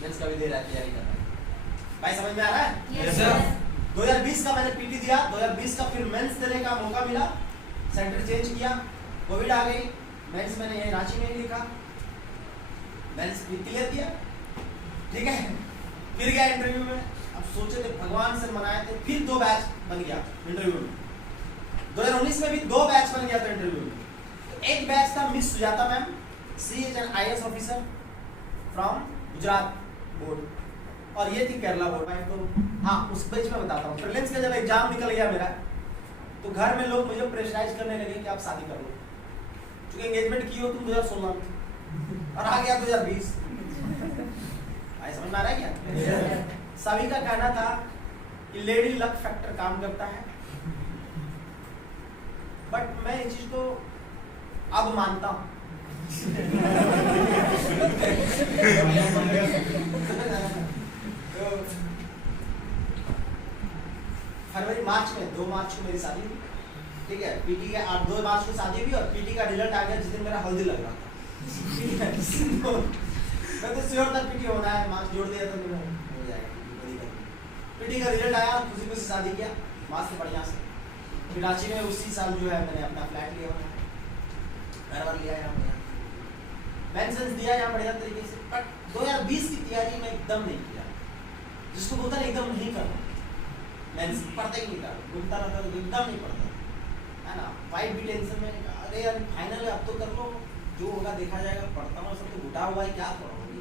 मेंस का भी दे रहा है, तैयारी कर रहा है। भाई समझ में आ रहा है? Yes sir. 2020 का मैंने पीटी दिया, 2020 का फिर मेंस देने का मौका मिला, सेंटर चेंज किया, कोविड आ गई, मेंस मैंने यही रांची में ही लिखा, मेंस भी क्लियर किया। ठीक है, फिर गया इंटरव्यू में। अब सोचे थे भगवान से मनाए थे, फिर 2 बैच बन गया इंटरव्यू में। 2019 में भी 2 बैच बन गया था इंटरव्यू में। तो एक बैच था miss Sujata ma'am, she is an IAS officer from Gujarat board, और ये थी केरला बोर्ड। तो हाँ, उस बैच में बताता हूँ। प्रीलिम्स का जब एग्जाम निकल गया मेरा, तो घर में लोग मुझे प्रेशराइज करने लगे कि आप शादी कर लो, क्योंकि एंगेजमेंट की हो तुम 2016 में और आ गया 2020। भाई समझ में आ रहा है क्या? सभी का कहना था कि लेडी लक फैक्टर काम करता है, बट मैं इस चीज को अब मानता हूं। फरवरी मार्च में 2 मार्च को मेरी शादी हुई। ठीक है, पीटी का 2 मार्च को शादी हुई और पीटी का रिजल्ट आ गया जिस दिन मेरा हल्दी लग रहा था। मैं तो श्योर था पीटी होना है, मार्क्स जोड़ दिया तो मेरा हो जाएगा। पीटी का रिजल्ट आया, खुशी खुशी शादी किया मार्क्स से बढ़िया से। फिर रांची में उसी साल जो है मैंने अपना फ्लैट लिया, घर वर लिया यहाँ, मेंशंस दिया यहाँ बढ़िया तरीके से। बट 2020 की तैयारी में एकदम नहीं किया, जिसको बोलता है एकदम नहीं करना, मैं पढ़ता ही नहीं था, घूमता रहता तो एकदम नहीं पढ़ता है ना। वाइट भी टेंशन में, अरे यार फाइनल है अब तो कर लो, जो होगा देखा जाएगा, पढ़ता हूँ सब तो घुटा हुआ है, क्या पढ़ोगे।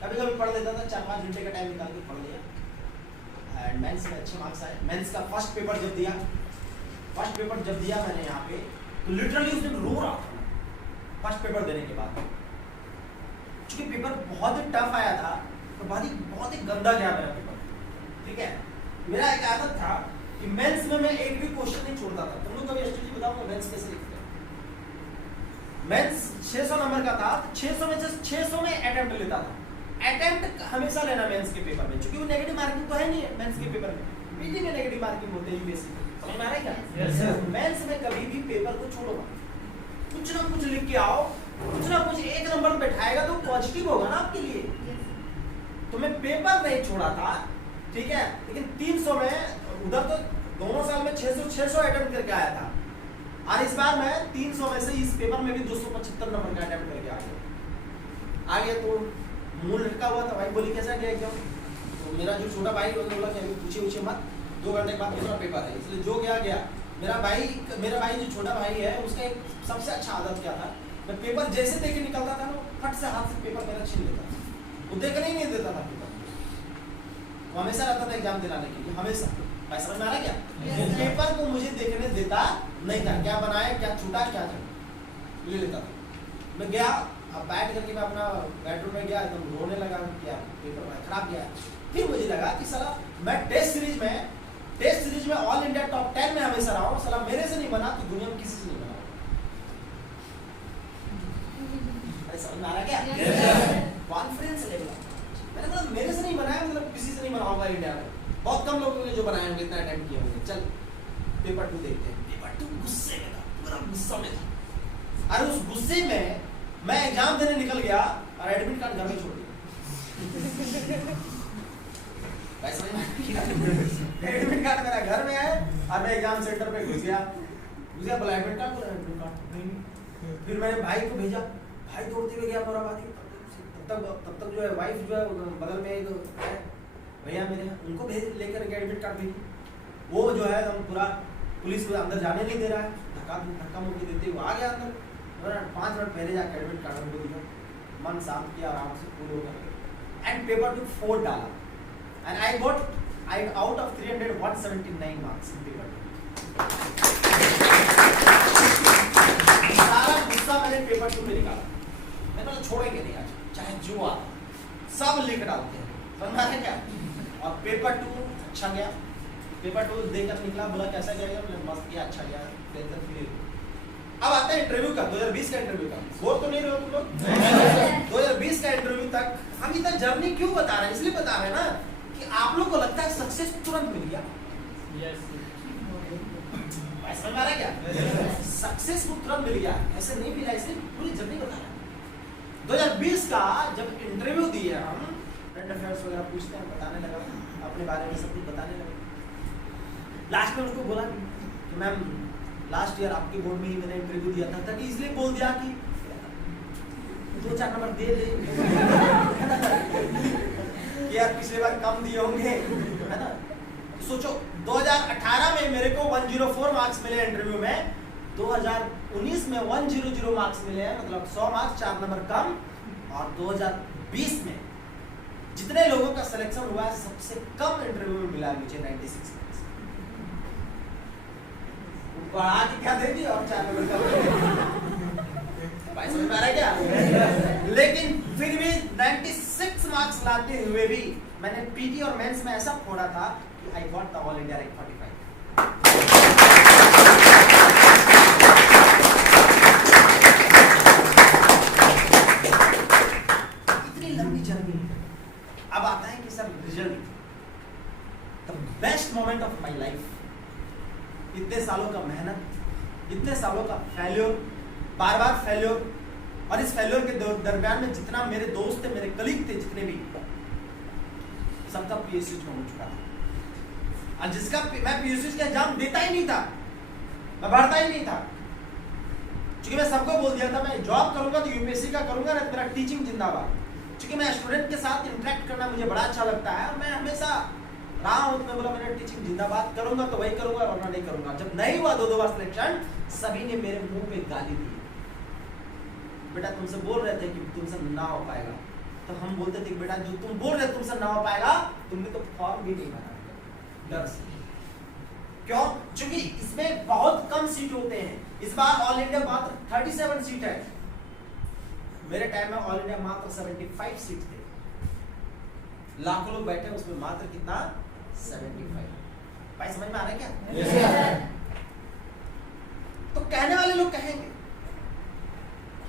कभी कभी पढ़ लेता था, 4-5 घंटे का टाइम निकाल के पढ़ लिया, एंड मेंस में अच्छे मार्क्स आए। मेंस का फर्स्ट पेपर जब दिया मैंने यहाँ पे, तो लिटरली उस दिन रो रहा था फर्स्ट पेपर देने के बाद, क्योंकि पेपर बहुत ही टफ आया था, तो बहुत ही गंदा गया मेरा पेपर। ठीक है, मेरा एक आदत था कि मेंस में मैं एक भी क्वेश्चन नहीं छोड़ता था। तुम लोग कभी स्ट्रेटजी बताओ मेंस कैसे लिखते हैं? मेंस 600 नंबर का था, 600 में से 600 में अटेम्प्ट लेता था। अटेम्प्ट हमेशा लेना मेंस के पेपर में, क्योंकि वो नेगेटिव मार्किंग तो है नहीं है मेंस के पेपर में, पीटी में नेगेटिव मार्किंग होते हैं यूपीएससी में, समझ में आ रहा है क्या? Yes, sir. मेंस में कभी भी पेपर को छोड़ो मत, कुछ ना कुछ लिख के आओ, कुछ ना कुछ एक नंबर बैठाएगा तो पॉजिटिव होगा ना आपके लिए। तो मैं पेपर नहीं छोड़ा था, ठीक है, लेकिन 300 में उधर तो दोनों साल में 600 अटेम्प्ट करके आया था, और इस बार मैं 300 में से इस पेपर में भी 275 नंबर का अटेम्प्ट करके आ गया। तो मूल लटका हुआ था, भाई बोली कैसा गया एग्जाम? तो मेरा जो छोटा भाई बोला कि अभी पूछे मत, 2 घंटे के बाद दूसरा पेपर है, इसलिए जो गया। मेरा भाई जो छोटा भाई है, उसका एक सबसे अच्छा आदत क्या था, मैं पेपर जैसे देखे निकलता था ना, फट से हाथ से पेपर मेरा छीन लेता था, वो देखने ही नहीं देता था पेपर। वो हमेशा रहता था एग्जाम दिलाने के लिए, हमेशा। भाई समझ में आ रहा क्या? पेपर को मुझे देखने देता नहीं था, क्या बनाए, क्या छूटा, क्या ले लेता था। मैं गया, अब बैठ करके मैं अपना बेडरूम में गया, एकदम रोने लगा, क्या पेपर खराब गया। फिर मुझे लगा कि साला मैं टेस्ट सीरीज में ऑल इंडिया टॉप 10 में हमेशा रहा हूँ, साला मेरे से नहीं बना तो दुनिया में किसी से नहीं बना। अरे समझ में आ रहा क्या? कॉन्फिडेंस लेवल मैंने बोला मेरे से नहीं बनाया, मतलब किसी से नहीं बना होगा इंडिया में, बहुत कम लोगों ने जो बनाए होंगे, इतना अटेम्प्ट किए होंगे। चल पेपर 2 देखते हैं। पेपर 2 गुस्से में था, पूरा गुस्सा में था, और उस गुस्से में मैं एग्जाम देने निकल गया और एडमिट कार्ड घर में छोड़ दिया। एडमिट कार्ड मेरा घर में है और मैं एग्जाम सेंटर पे घुस गया, बोला एडमिट कार्ड नहीं। फिर मैंने भाई को भेजा, भाई दौड़ते हुए गया मोराबादी। तब तक जो है वाइफ जो है बगल में एक है भैया मेरे, उनको लेकर के एडमिट कार्ड भेजी। वो जो है हम पूरा पुलिस को अंदर जाने नहीं दे रहा है, धक्का मुक्की देते हुए आ गया अंदर। 5 मिनट पहले जाकर एडमिट कार्ड उनको दिया, मन शांत किया, आराम से कूल होकर, एंड पेपर टू 4 डाला, and I got out of 300 179 marks in paper 2। सारा गुस्सा मैंने पेपर 2 में निकाला, मैंने बोला छोड़ेंगे नहीं आज, चाहे जो आता सब लिख डालते हैं, समझा है क्या? और पेपर 2 अच्छा गया, पेपर 2 देकर निकला, बोला कैसा गया? मैंने मस्त किया, अच्छा गया, टेंशन फ्री। अब आते हैं इंटरव्यू का, 2020 का इंटरव्यू का। बोर तो नहीं रहे हो तुम लोग? 2020 का इंटरव्यू तक हम इतना जर्नी क्यों बता रहे हैं? इसलिए बता रहे हैं ना कि आप लोग को लगता है सक्सेस तुरंत मिल गया। Yes. समझ में आ रहा है क्या? सक्सेस को तुरंत मिल गया, ऐसे नहीं मिला, इसलिए पूरी जर्नी बता रहे हैं। 2020 का जब इंटरव्यू दिए हम, करंट अफेयर्स वगैरह पूछते हैं, बताने लगा अपने बारे में, सब कुछ बताने लगा। लास्ट में उसको बोला कि मैम लास्ट ईयर आपके बोर्ड में ही मैंने इंटरव्यू दिया था, ताकि इसलिए बोल दिया कि 2-4 नंबर दे दे कि यार पिछले बार कम दिए होंगे, है ना? सोचो 2018 में मेरे को 104 मार्क्स मिले इंटरव्यू में, 2019 में 100 मार्क्स मिले हैं, मतलब 100 मार्क्स 4 नंबर कम। और 2020 में जितने लोगों का सिलेक्शन हुआ है, सबसे कम इंटरव्यू में मिला मुझे 96 मार्क्स। बढ़ा के क्या देगी और 4 नंबर कम। भाई समझ में आ रहा है क्या? लेकिन फिर भी 96 मार्क्स लाते हुए भी मैंने पीटी और मेंस में ऐसा फोड़ा था कि आई got the all India rank 45। इतनी लंबी जर्नी। अब आता है कि sir result, the best moment of my life. इतने सालों का मेहनत, इतने सालों का फेल्योर, बार फेल्योर, और इस फेल्योर के दरमियान में जितना मेरे दोस्त थे, मेरे कलीग थे, जितने भी, सबका पीएसयू हो चुका था। और जिसका मैं पीएसयू का एग्जाम देता ही नहीं था, मैं भरता ही नहीं था, क्योंकि मैं सबको बोल दिया था मैं जॉब करूंगा तो यूपीएससी का करूंगा, ना मेरा टीचिंग जिंदाबाद। क्योंकि मैं स्टूडेंट के साथ इंटरेक्ट करना मुझे बड़ा अच्छा लगता है, और मैं हमेशा रहा हूं, तो मैं बोला मैंने टीचिंग जिंदाबाद, करूंगा तो वही करूंगा वरना नहीं करूंगा। जब नहीं हुआ 2 बार सिलेक्शन, सभी ने मेरे मुंह पे गाली दी, बेटा तुमसे बोल रहे थे कि तुमसे ना हो पाएगा। तो हम बोलते थे बेटा जो तुम बोल रहे तुमसे ना हो पाएगा, तुमने तो फॉर्म भी नहीं भरा। डर से। क्यों? क्योंकि इसमें बहुत कम सीट होते हैं। इस बार ऑल इंडिया मात्र 37 सीट है। मेरे टाइम में ऑल इंडिया मात्र 75 सीट थे। लाखों लोग बैठे उसमें मात्र कितना 75। भाई समझ में आ रहा है क्या? Yes, तो कहने वाले लोग कहेंगे,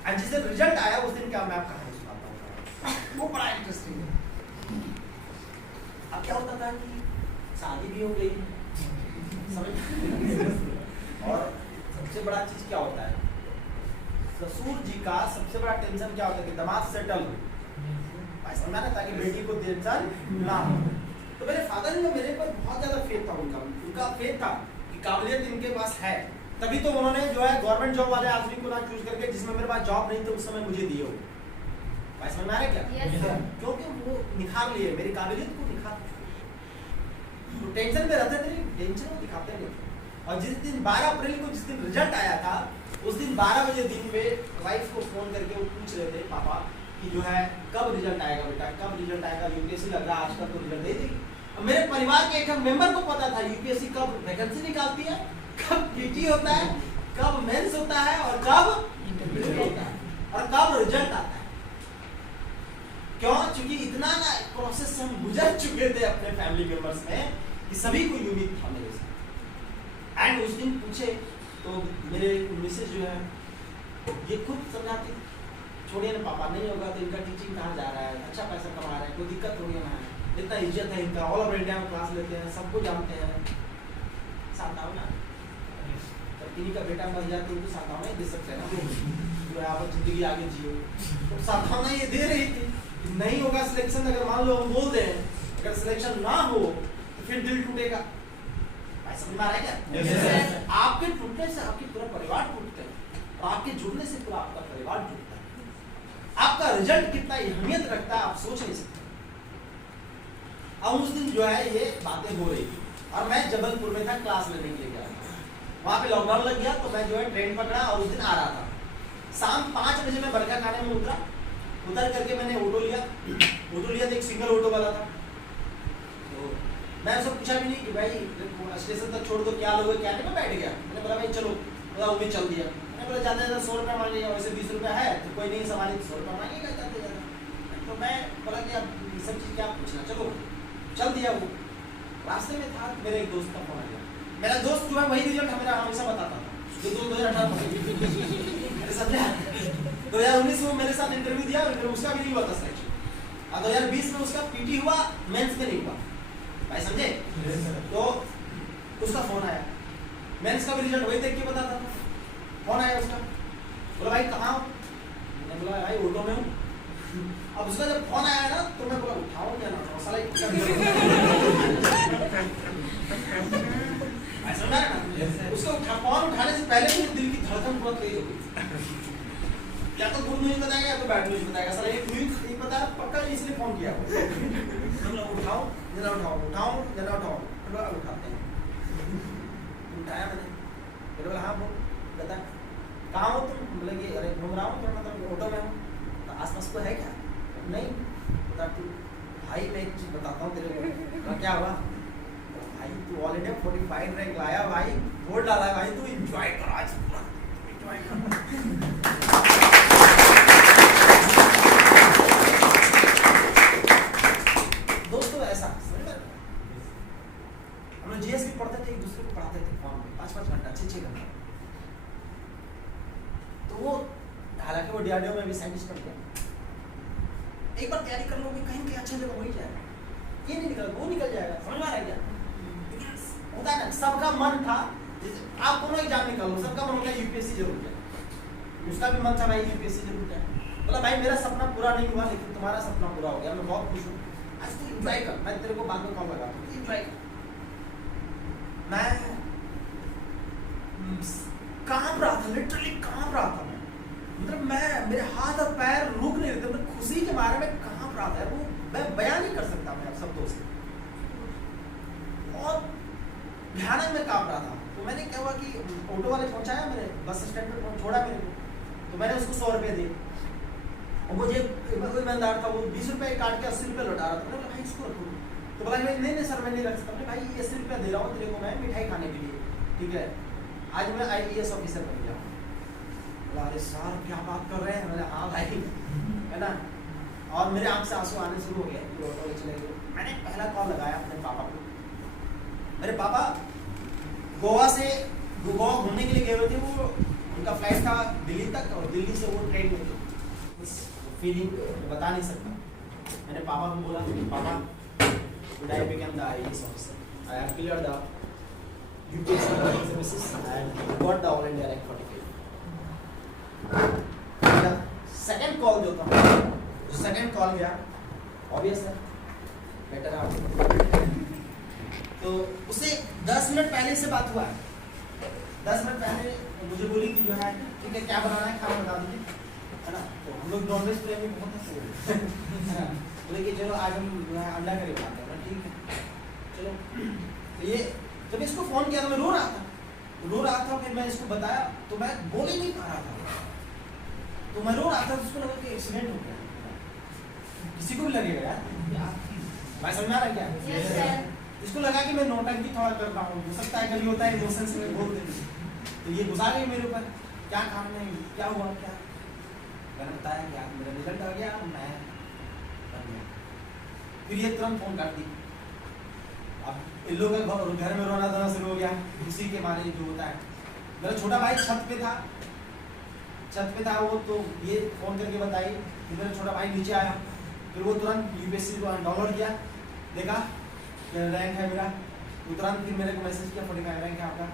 और जिस दिन रिजल्ट आया उस दिन क्या मैं आप कहानी सुनाता हूँ, वो बड़ा इंटरेस्टिंग है। अब क्या होता था कि शादी भी हो गई, समझ और सबसे बड़ा चीज क्या होता है, ससुर जी का सबसे बड़ा टेंशन क्या होता है कि दामाद सेटल हो, समझ में, ताकि बेटी को टेंशन ना हो। तो मेरे फादर ने मेरे पर बहुत ज्यादा फेथ था, उनका फेथ था कि काबिलियत इनके पास है, तभी तो उन्होंने जो है गवर्नमेंट जॉब वाले आदमी को ना चूज करके, जिसमें मेरे पास जॉब नहीं थी उस समय, मुझे दिए हो। भाई समझ में आ रहा है क्या? Yes, क्योंकि वो निखार लिए मेरी काबिलियत को, निखार तो टेंशन में रहते थे, टेंशन को दिखाते नहीं। और जिस दिन 12 अप्रैल को जिस दिन रिजल्ट आया था, उस दिन 12 बजे दिन में वाइफ को फोन करके वो पूछ रहे थे, पापा कि जो है कब रिजल्ट आएगा बेटा, कब रिजल्ट आएगा, यूपीएससी लग रहा है आज तक तो रिजल्ट दे देगी। मेरे परिवार के एक मेंबर को पता था यूपीएससी कब वैकेंसी निकालती है, कब पीटी होता है, कब मेंस होता है और कब इंटरव्यू होता है और कब रिजल्ट आता है। क्यों? क्योंकि इतना ना प्रोसेस हम गुजर चुके थे अपने फैमिली मेंबर्स में कि सभी को यूनिक था मेरे साथ। एंड उस दिन पूछे तो मेरे मिसेज जो है ये खुद समझाती, छोड़िए ना पापा, नहीं होगा तो इनका टीचिंग कहाँ जा रहा है, अच्छा पैसा कमा रहा है, कोई दिक्कत थोड़ी ना है, इतना इज्जत है इनका, ऑल ओवर इंडिया में क्लास लेते हैं, सबको जानते हैं। सावधान, जब किन्हीं का बेटा मर जाए तो उनको सावधान दे सकते हैं ना, जो है आप जिंदगी आगे जियो। तो सावधान ये दे रही थी, नहीं होगा सिलेक्शन, अगर मान लो हम बोल दें अगर सिलेक्शन ना हो तो फिर दिल टूटेगा। भाई समझ में आ रहा है क्या? Yes, आपके टूटने से आपके पूरा परिवार टूटता है और आपके जुड़ने से पूरा आपका परिवार टूटता है। आपका रिजल्ट कितना अहमियत रखता है आप सोच नहीं सकते। अब उस दिन जो है ये बातें हो रही थी और मैं जबलपुर में था, क्लास लेने के लिए गया, वहां पे लॉकडाउन लग गया तो मैं जो है ट्रेन पकड़ा और उस दिन आ रहा था। शाम 5 बजे मैं बरका खाने में उतर करके मैंने ऑटो लिया तो एक सिंगल ऑटो वाला था। तो मैं उससे पूछा भी नहीं कि भाई स्टेशन तक छोड़ दो, क्या लोगे क्या नहीं, मैं बैठ गया। मैंने बोला भाई चलो, बोला वो भी चल दिया। मैंने बोला ज़्यादा 100 रुपये मांगेगा, वैसे 20 रुपये है तो कोई नहीं, सवारी 100 रुपये मांगेगा ज़्यादा। तो मैं बोला कि अब ये सब चीज़ क्या पूछना, चलो चल दिया। वो रास्ते में था, मेरे एक दोस्त का फोन आ गया। मेरा दोस्त जो है वही रिजल्ट मेरा हमेशा बताता था, जो 2019 में मेरे साथ इंटरव्यू दिया और उसका भी नहीं हुआ था सिलेक्शन, और 2020 में उसका पीटी हुआ, मेंस में नहीं हुआ। भाई समझे? तो उसका फोन आया, मेंस का भी रिजल्ट वही देख के बताता था। फोन आया उसका, बोला भाई कहाँ हो? मैंने बोला भाई ऑटो में हूँ। अब उसका जब फोन आया ना तो मैं बोला उठाओ क्या ना उठाओ, साला ऐसा ना उसका फोन उठाने से पहले भी दिल की धड़कन बहुत तेज हो गई। या तो गुड न्यूज बताएगा या तो बैड न्यूज बताएगा, साला एक न्यूज नहीं पता पक्का इसलिए फोन किया। उठाओ जना उठाओ, उठाओ जना उठाओ, बोला उठाते हैं। उठाया मैंने, फिर बोला हाँ बोल बता कहाँ हो तुम? बोले कि अरे घूम रहा हूँ, तो मतलब ऑटो में हूँ। तो आसपास को है क्या? नहीं। बता तू भाई मैं एक चीज बताता हूँ तेरे को। क्या हुआ? भाई तू ऑल इंडिया 45 रैंक लाया भाई, वोट डाला भाई, तू एंजॉय कर आज पूरा, एंजॉय कर। दोस्तों ऐसा समझ रहे हम लोग जीएस भी पढ़ते थे, एक दूसरे को पढ़ाते थे फॉर्म में 5-5 घंटा 6-6 घंटा। तो वो हालांकि वो डीआरडीओ में भी साइंटिस्ट पढ़ गया। एक बार तैयारी कर लोगे कहीं कहीं अच्छे जगह हो ही जाएगा, ये नहीं निकल वो निकल जाएगा। समझ में आ रहा है क्या? होता है ना, सबका मन था, आप कोनो एग्जाम निकाल लो, सबका मन होता है यूपीएससी जरूर जाए। उसका भी मन था भाई यूपीएससी जरूर जाए। बोला भाई मेरा सपना पूरा नहीं हुआ लेकिन तुम्हारा सपना पूरा हो गया, मैं बहुत खुश हूँ। आज तू एंजॉय कर, मैं तेरे को बाद में कॉल लगा दूँ, एंजॉय कर। मैं कांप रहा था, लिटरली कांप रहा था मैं, मतलब मैं मेरे हाथ और पैर रुक नहीं रहे थे, मैं खुशी के बारे में कांप रहा था। वो मैं बयान नहीं कर सकता मैं शब्दों से, और भयानक में कांप रहा था। तो मैंने क्या हुआ कि ऑटो वाले पहुंचाया, मेरे बस स्टैंड पे छोड़ा मेरे को, तो मैंने उसको 100 रुपये दिए। और मुझे ईमानदार था, वो 20 रुपये काट के 80 रुपये लौटा रहा था। मैंने भाई इसको रखो, तो तो बोला नहीं नहीं सर मैं नहीं रख सकता। भाई 80 रुपया दे रहा हूँ तेरे को मैं मिठाई खाने के लिए, ठीक है, आज मैं IAS ऑफिसर बन गया। बोला अरे सर क्या बात कर रहे हैं? मैंने हाँ भाई, है ना। और मेरे आंख से आंसू आने शुरू हो गए, ऑटो में चले गए। मैंने पहला कॉल लगाया अपने पापा को। मेरे पापा गोवा घूमने के लिए गए हुए थे, वो उनका फ्लाइट था दिल्ली तक और दिल्ली से वो ट्रेन में थे। उस फीलिंग बता नहीं सकता। मैंने पापा को बोला पापा today I became the IAS officer. I have cleared the UPSC services and got the All India rank 45. मेरा सेकंड कॉल जो था, जो सेकंड कॉल गया, ऑब्वियस है बेटर आप, तो उससे 10 मिनट पहले से बात हुआ है। 10 मिनट पहले मुझे बोली कि जो है ठीक है क्या बनाना है खाना बता दीजिए, है ना। तो हम लोग नॉनवेज प्रेमी बहुत है, बोले कि चलो आज हम जो है अंडा करी बनाते हैं। ठीक है चलो। तो ये जब इसको फोन किया तो मैं रो रहा था। फिर मैं इसको बताया तो मैं बोल ही नहीं पा रहा था, तो मैं रो रहा था। तो उसको लगा कि एक्सीडेंट हो गया। किसी को भी लगेगा यार, मैं समझ आ रहा क्या? yes, इसको लगा कि मैं नौटंकी थोड़ा कर रहा हूँ, हो सकता है कभी होता है इमोशन से मैं बोल देती। तो ये गुस्सा गई मेरे ऊपर, क्या कारण है, क्या हुआ, क्या? मैंने बताया कि आप मेरा रिजल्ट आ गया, मैं बन गया। फिर ये तुरंत फोन कर दी। अब इन लोगों का घर में रोना धोना शुरू हो गया, खुशी के मारे जो होता है। मेरा छोटा भाई छत पे था वो, तो ये फोन करके बताई। फिर मेरा छोटा भाई नीचे आया, फिर वो तुरंत UPSC को डाउनलोड किया, देखा रैंक है मेरा, तो तुरंत फिर मेरे को मैसेज किया 45 रैंक है आपका।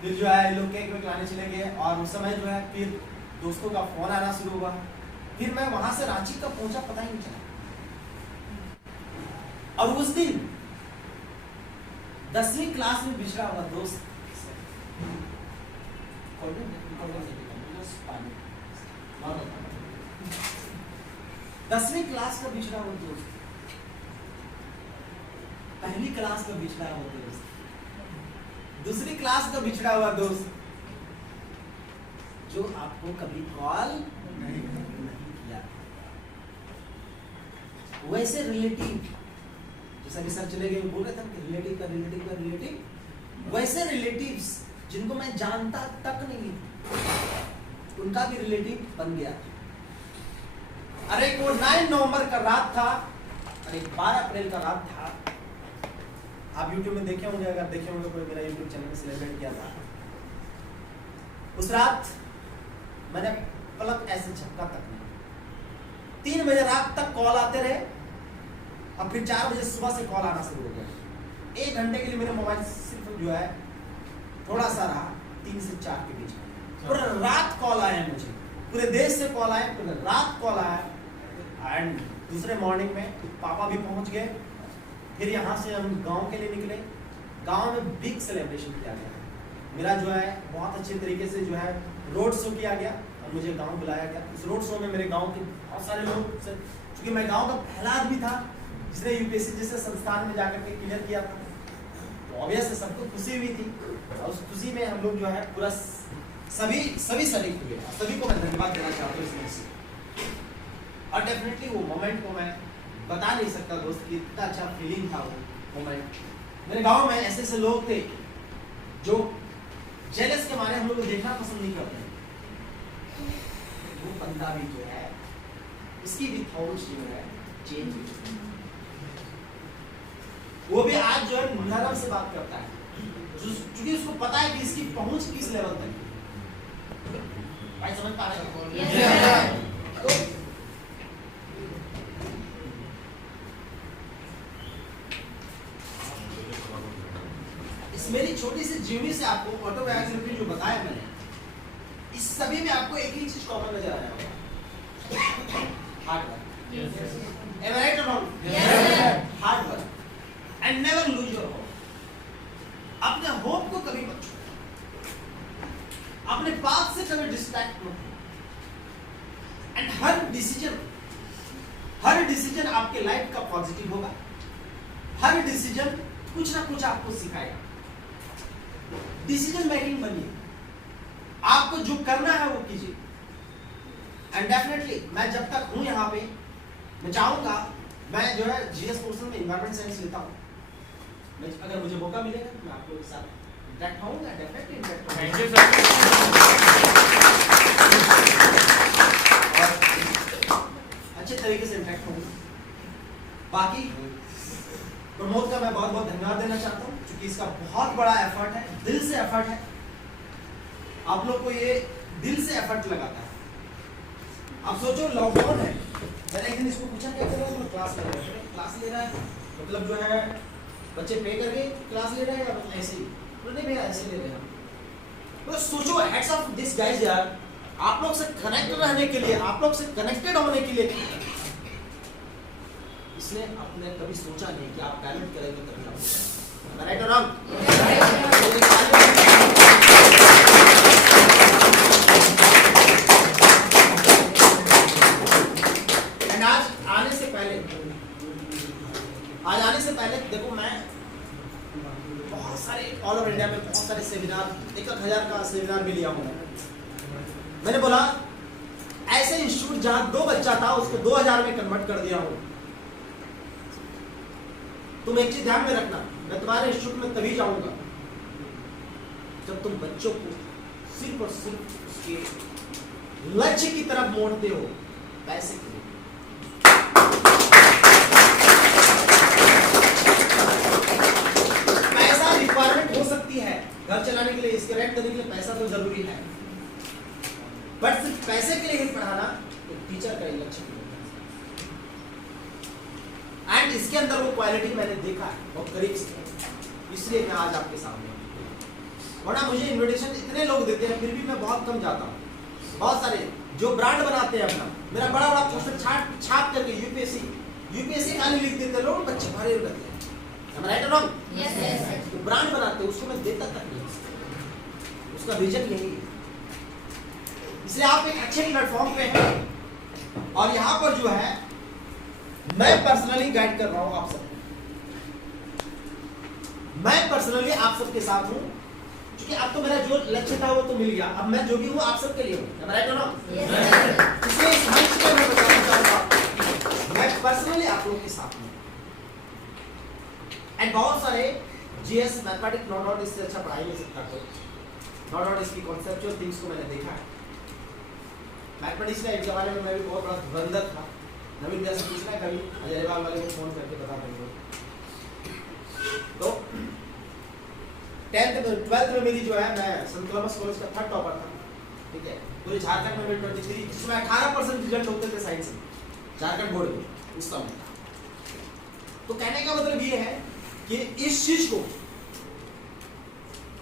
फिर जो है लोग केक वेक लाने चले गए, और उस समय जो है फिर दोस्तों का फोन आना शुरू हुआ। फिर मैं वहां से रांची कब पहुंचा पता ही नहीं चला। और उस दिन 10वीं क्लास में बिछड़ा हुआ दोस्त, 10वीं क्लास का बिछड़ा हुआ दोस्त, पहली क्लास का बिछड़ा हुआ दोस्त, दूसरी क्लास का बिछड़ा हुआ दोस्त, जो आपको कभी कॉल नहीं किया। वैसे रिलेटिव, जैसा कि सर चले गए बोल रहे थे कि रिलेटिव, वैसे रिलेटिव्स जिनको मैं जानता तक नहीं, उनका भी रिलेटिव बन गया। अरे वो 9 नवंबर का रात था, अरे 12 अप्रैल का रात था। आप YouTube में देखे होंगे, अगर देखे होंगे कोई मेरा YouTube चैनल में सेलिब्रेट किया था। उस रात मैंने पलक ऐसे झपका तक नहीं। 3 बजे रात तक कॉल आते रहे, अब फिर 4 बजे सुबह से कॉल आना शुरू हो गया। 1 घंटे के लिए मेरा मोबाइल सिर्फ जो है थोड़ा सा रहा, 3 से 4 के बीच में। पूरा रात कॉल आया मुझे, पूरे देश से कॉल आए, पूरे रात कॉल आया। एंड दूसरे मॉर्निंग में पापा भी पहुंच गए। फिर यहाँ से हम गांव के लिए निकले। गांव में बिग सेलिब्रेशन किया गया। मेरा जो है बहुत अच्छे तरीके से जो है रोड शो किया गया और मुझे गांव बुलाया गया। इस रोड शो में मेरे गांव के बहुत सारे लोग, क्योंकि मैं गांव का पहला आदमी था जिसने UPSC जैसे संस्थान में जाकर के क्लियर किया था, तो ऑब्वियस है सबको खुशी हुई थी। और उस खुशी में हम लोग जो है पूरा सभी शरीक हुए। सभी को मैं धन्यवाद देना चाहता हूँ इसमें से। और डेफिनेटली वो मोमेंट को मैं बता नहीं सकता दोस्त कि इतना अच्छा फीलिंग था वो मोमेंट। मेरे गांव में ऐसे ऐसे लोग थे जो जेलस के मारे हम लोग को देखना पसंद नहीं करते। वो बंदा भी जो है उसकी भी थॉट्स जो है चेंज हो चुकी है। वो भी आज जो है नरम से बात करता है, क्योंकि उसको पता है कि इसकी पहुंच किस लेवल तक है। भाई समझ पा रहे हैं? इस मेरी छोटी सी जीवनी से आपको ऑटोबायोग्राफी जो बताया मैंने, इस सभी में आपको एक ही चीज कॉमन नजर आया होगा, hard work. Am I right or wrong? Hard work and never lose your hope. अपने होप को कभी मत छोड़ो, अपने पाथ से कभी डिस्ट्रैक्ट मत हो। एंड हर डिसीजन आपके लाइफ का पॉजिटिव होगा। हर डिसीजन कुछ ना कुछ आपको सिखाएगा। डिसीजन मेकिंग बनिए, आपको जो करना है वो कीजिए। एंड डेफिनेटली मैं जब तक हूं यहाँ पे, मैं चाहूंगा मैं जो है जीएस पोर्शन में एनवायरमेंट साइंस लेता हूँ। अगर मुझे मौका मिलेगा तो मैं आप लोगों के साथ इंटरेक्ट होऊंगा, डेफिनेटली इंटरेक्ट होऊंगा। Thank you sir. अच्छे तरीके से इंटरेक्ट होंगे। बाकी प्रमोद का मैं बहुत बहुत धन्यवाद देना चाहता हूँ, क्योंकि इसका बहुत बड़ा एफर्ट है, दिल से एफर्ट है। आप लोग को ये दिल से एफर्ट लगाता है। आप सोचो लॉकडाउन है, मैंने एक दिन इसको पूछा क्या कर रहा हूँ, क्लास ले रहा है। क्लास ले रहा है मतलब जो है बच्चे पे करके क्लास ले रहे हैं या ऐसे ही? नहीं भैया ऐसे ले रहे हैं। तो सोचो, हेड्स ऑफ दिस गाइस यार, आप लोग से कनेक्ट रहने के लिए, आप लोग से कनेक्टेड होने के लिए, इसलिए आपने कभी सोचा नहीं कि आप टैलेंट करेंगे तभी आप राइट और रॉन्ग? एंड आज आने से पहले देखो, मैं बहुत सारे ऑल ओवर इंडिया में बहुत सारे सेमिनार, 1,000 का सेमिनार भी लिया हूँ। मैंने बोला ऐसे इंस्टीट्यूट जहां 2 बच्चा था उसको 2,000 में कन्वर्ट कर दिया हूँ। तुम एक चीज ध्यान में रखना, मैं तुम्हारे इंस्टीट्यूट में तभी जाऊंगा जब तुम बच्चों को सिर्फ और सिर्फ उसके लक्ष्य की तरफ मोड़ते हो, पैसे के लिए। पैसा रिक्वायरमेंट हो सकती है घर चलाने के लिए, इसके रेंट देने के लिए पैसा तो जरूरी है, बट सिर्फ पैसे के लिए ही पढ़ाना एक टीचर का ही लक्ष्य नहीं होता। एंड इसके अंदर वो क्वालिटी मैंने देखा है बहुत करीब से, इसलिए मैं आज आपके सामने हूं। वरना मुझे इनविटेशन इतने लोग देते हैं, फिर भी मैं बहुत कम जाता हूँ। बहुत सारे जो ब्रांड बनाते हैं अपना, मेरा बड़ा बड़ा पोस्टर छाप करके यूपीएससी खाली लिख देते लोग, बच्चे भरे रहते हैं। राइट और रॉन्ग? तो ब्रांड बनाते हैं, उसको मैं देता तक नहीं, उसका रीजन यही है। इसलिए आप एक अच्छे प्लेटफॉर्म पे हैं, और यहाँ पर जो है मैं पर्सनली गाइड कर रहा हूँ आप सबको। मैं पर्सनली आप सबके साथ हूँ, क्योंकि अब तो मेरा जो लक्ष्य था वो तो मिल गया, अब मैं जो भी हूँ आप सबके लिए हूँ। राइट और रॉन्ग? इसलिए इस मंच पे मैं बताना चाहूँगा मैं पर्सनली आप लोगों के साथ हूँ। एंड बहुत सारे जीएस मैथमेटिक्स नो डाउट इससे अच्छा पढ़ाई नहीं सकता कोई, नो डाउट इसकी कॉन्सेप्चुअल थिंग्स को मैंने देखा है। मैथमेटिक्स का एक जमाने में मैं भी बहुत बड़ा धुरंधर था। नवीन भैया से पूछना कभी, अजयवाल वाले को फोन करके बता देंगे। तो 12th में मेरी जो है, मैं संत थॉमस कॉलेज का 3rd टॉपर था, ठीक है। पूरे झारखंड में 23, जिसमें 18% रिजल्ट होते थे साइंस में, झारखंड बोर्ड में उस समय। तो कहने का मतलब ये है कि इस चीज को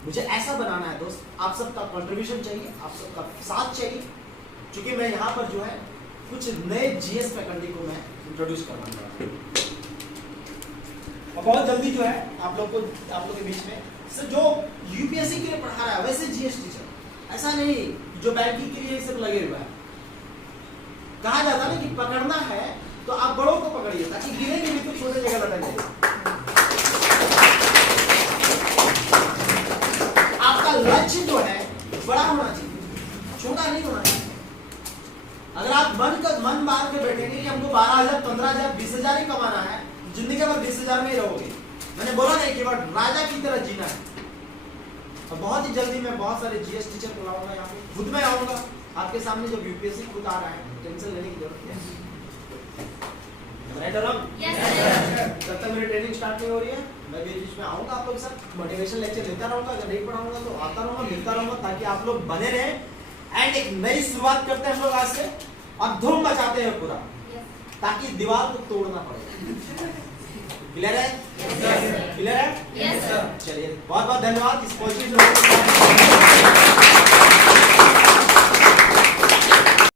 मुझे ऐसा बनाना है दोस्त, आप सबका कंट्रीब्यूशन चाहिए, आप सबका साथ चाहिए, क्योंकि मैं यहाँ पर जो है कुछ नए जीएस फैकल्टी को मैं इंट्रोड्यूस करवाऊंगा, और बहुत जल्दी जो है आप लोग के बीच में सर जो यूपीएससी के लिए पढ़ा रहा है वैसे जीएस टीचर, ऐसा नहीं जो बैंकिंग के लिए सब लगे हुआ है। कहा जाता है ना कि पकड़ना है तो आप बड़ों को पकड़िए, ताकि गिरेंगे भी तो छोटे जगह लटक जाए। आपका लक्ष्य जो है बड़ा होना चाहिए, छोटा नहीं होना चाहिए। अगर आप मन मार के बैठेंगे कि हमको 12,000, 15,000, 20,000 ही कमाना है, जिंदगी भर 20,000 में ही रहोगे। मैंने बोला नहीं कि राजा की तरह जीना है। और बहुत ही जल्दी मैं बहुत सारे जीएस टीचर को लाऊंगा यहाँ पे, खुद मैं आऊंगा आपके सामने, जब यूपीएससी खुद आ रहा है, टेंशन लेने की जरूरत नहीं। राइट और रॉन्ग? जब तक मेरी ट्रेनिंग स्टार्ट नहीं हो रही है, मैं भी बीच में आऊंगा आप लोग के साथ, मोटिवेशन लेक्चर लेता रहूंगा। अगर नहीं पढ़ाऊंगा तो आता रहूंगा, मिलता रहूंगा, ताकि आप लोग बने रहें। एंड एक नई शुरुआत करते हैं हम लोग आज से, और धूम मचाते हैं पूरा, ताकि दीवार को तोड़ना पड़े। क्लियर है? क्लियर है? चलिए बहुत बहुत धन्यवाद इस पॉजिटिव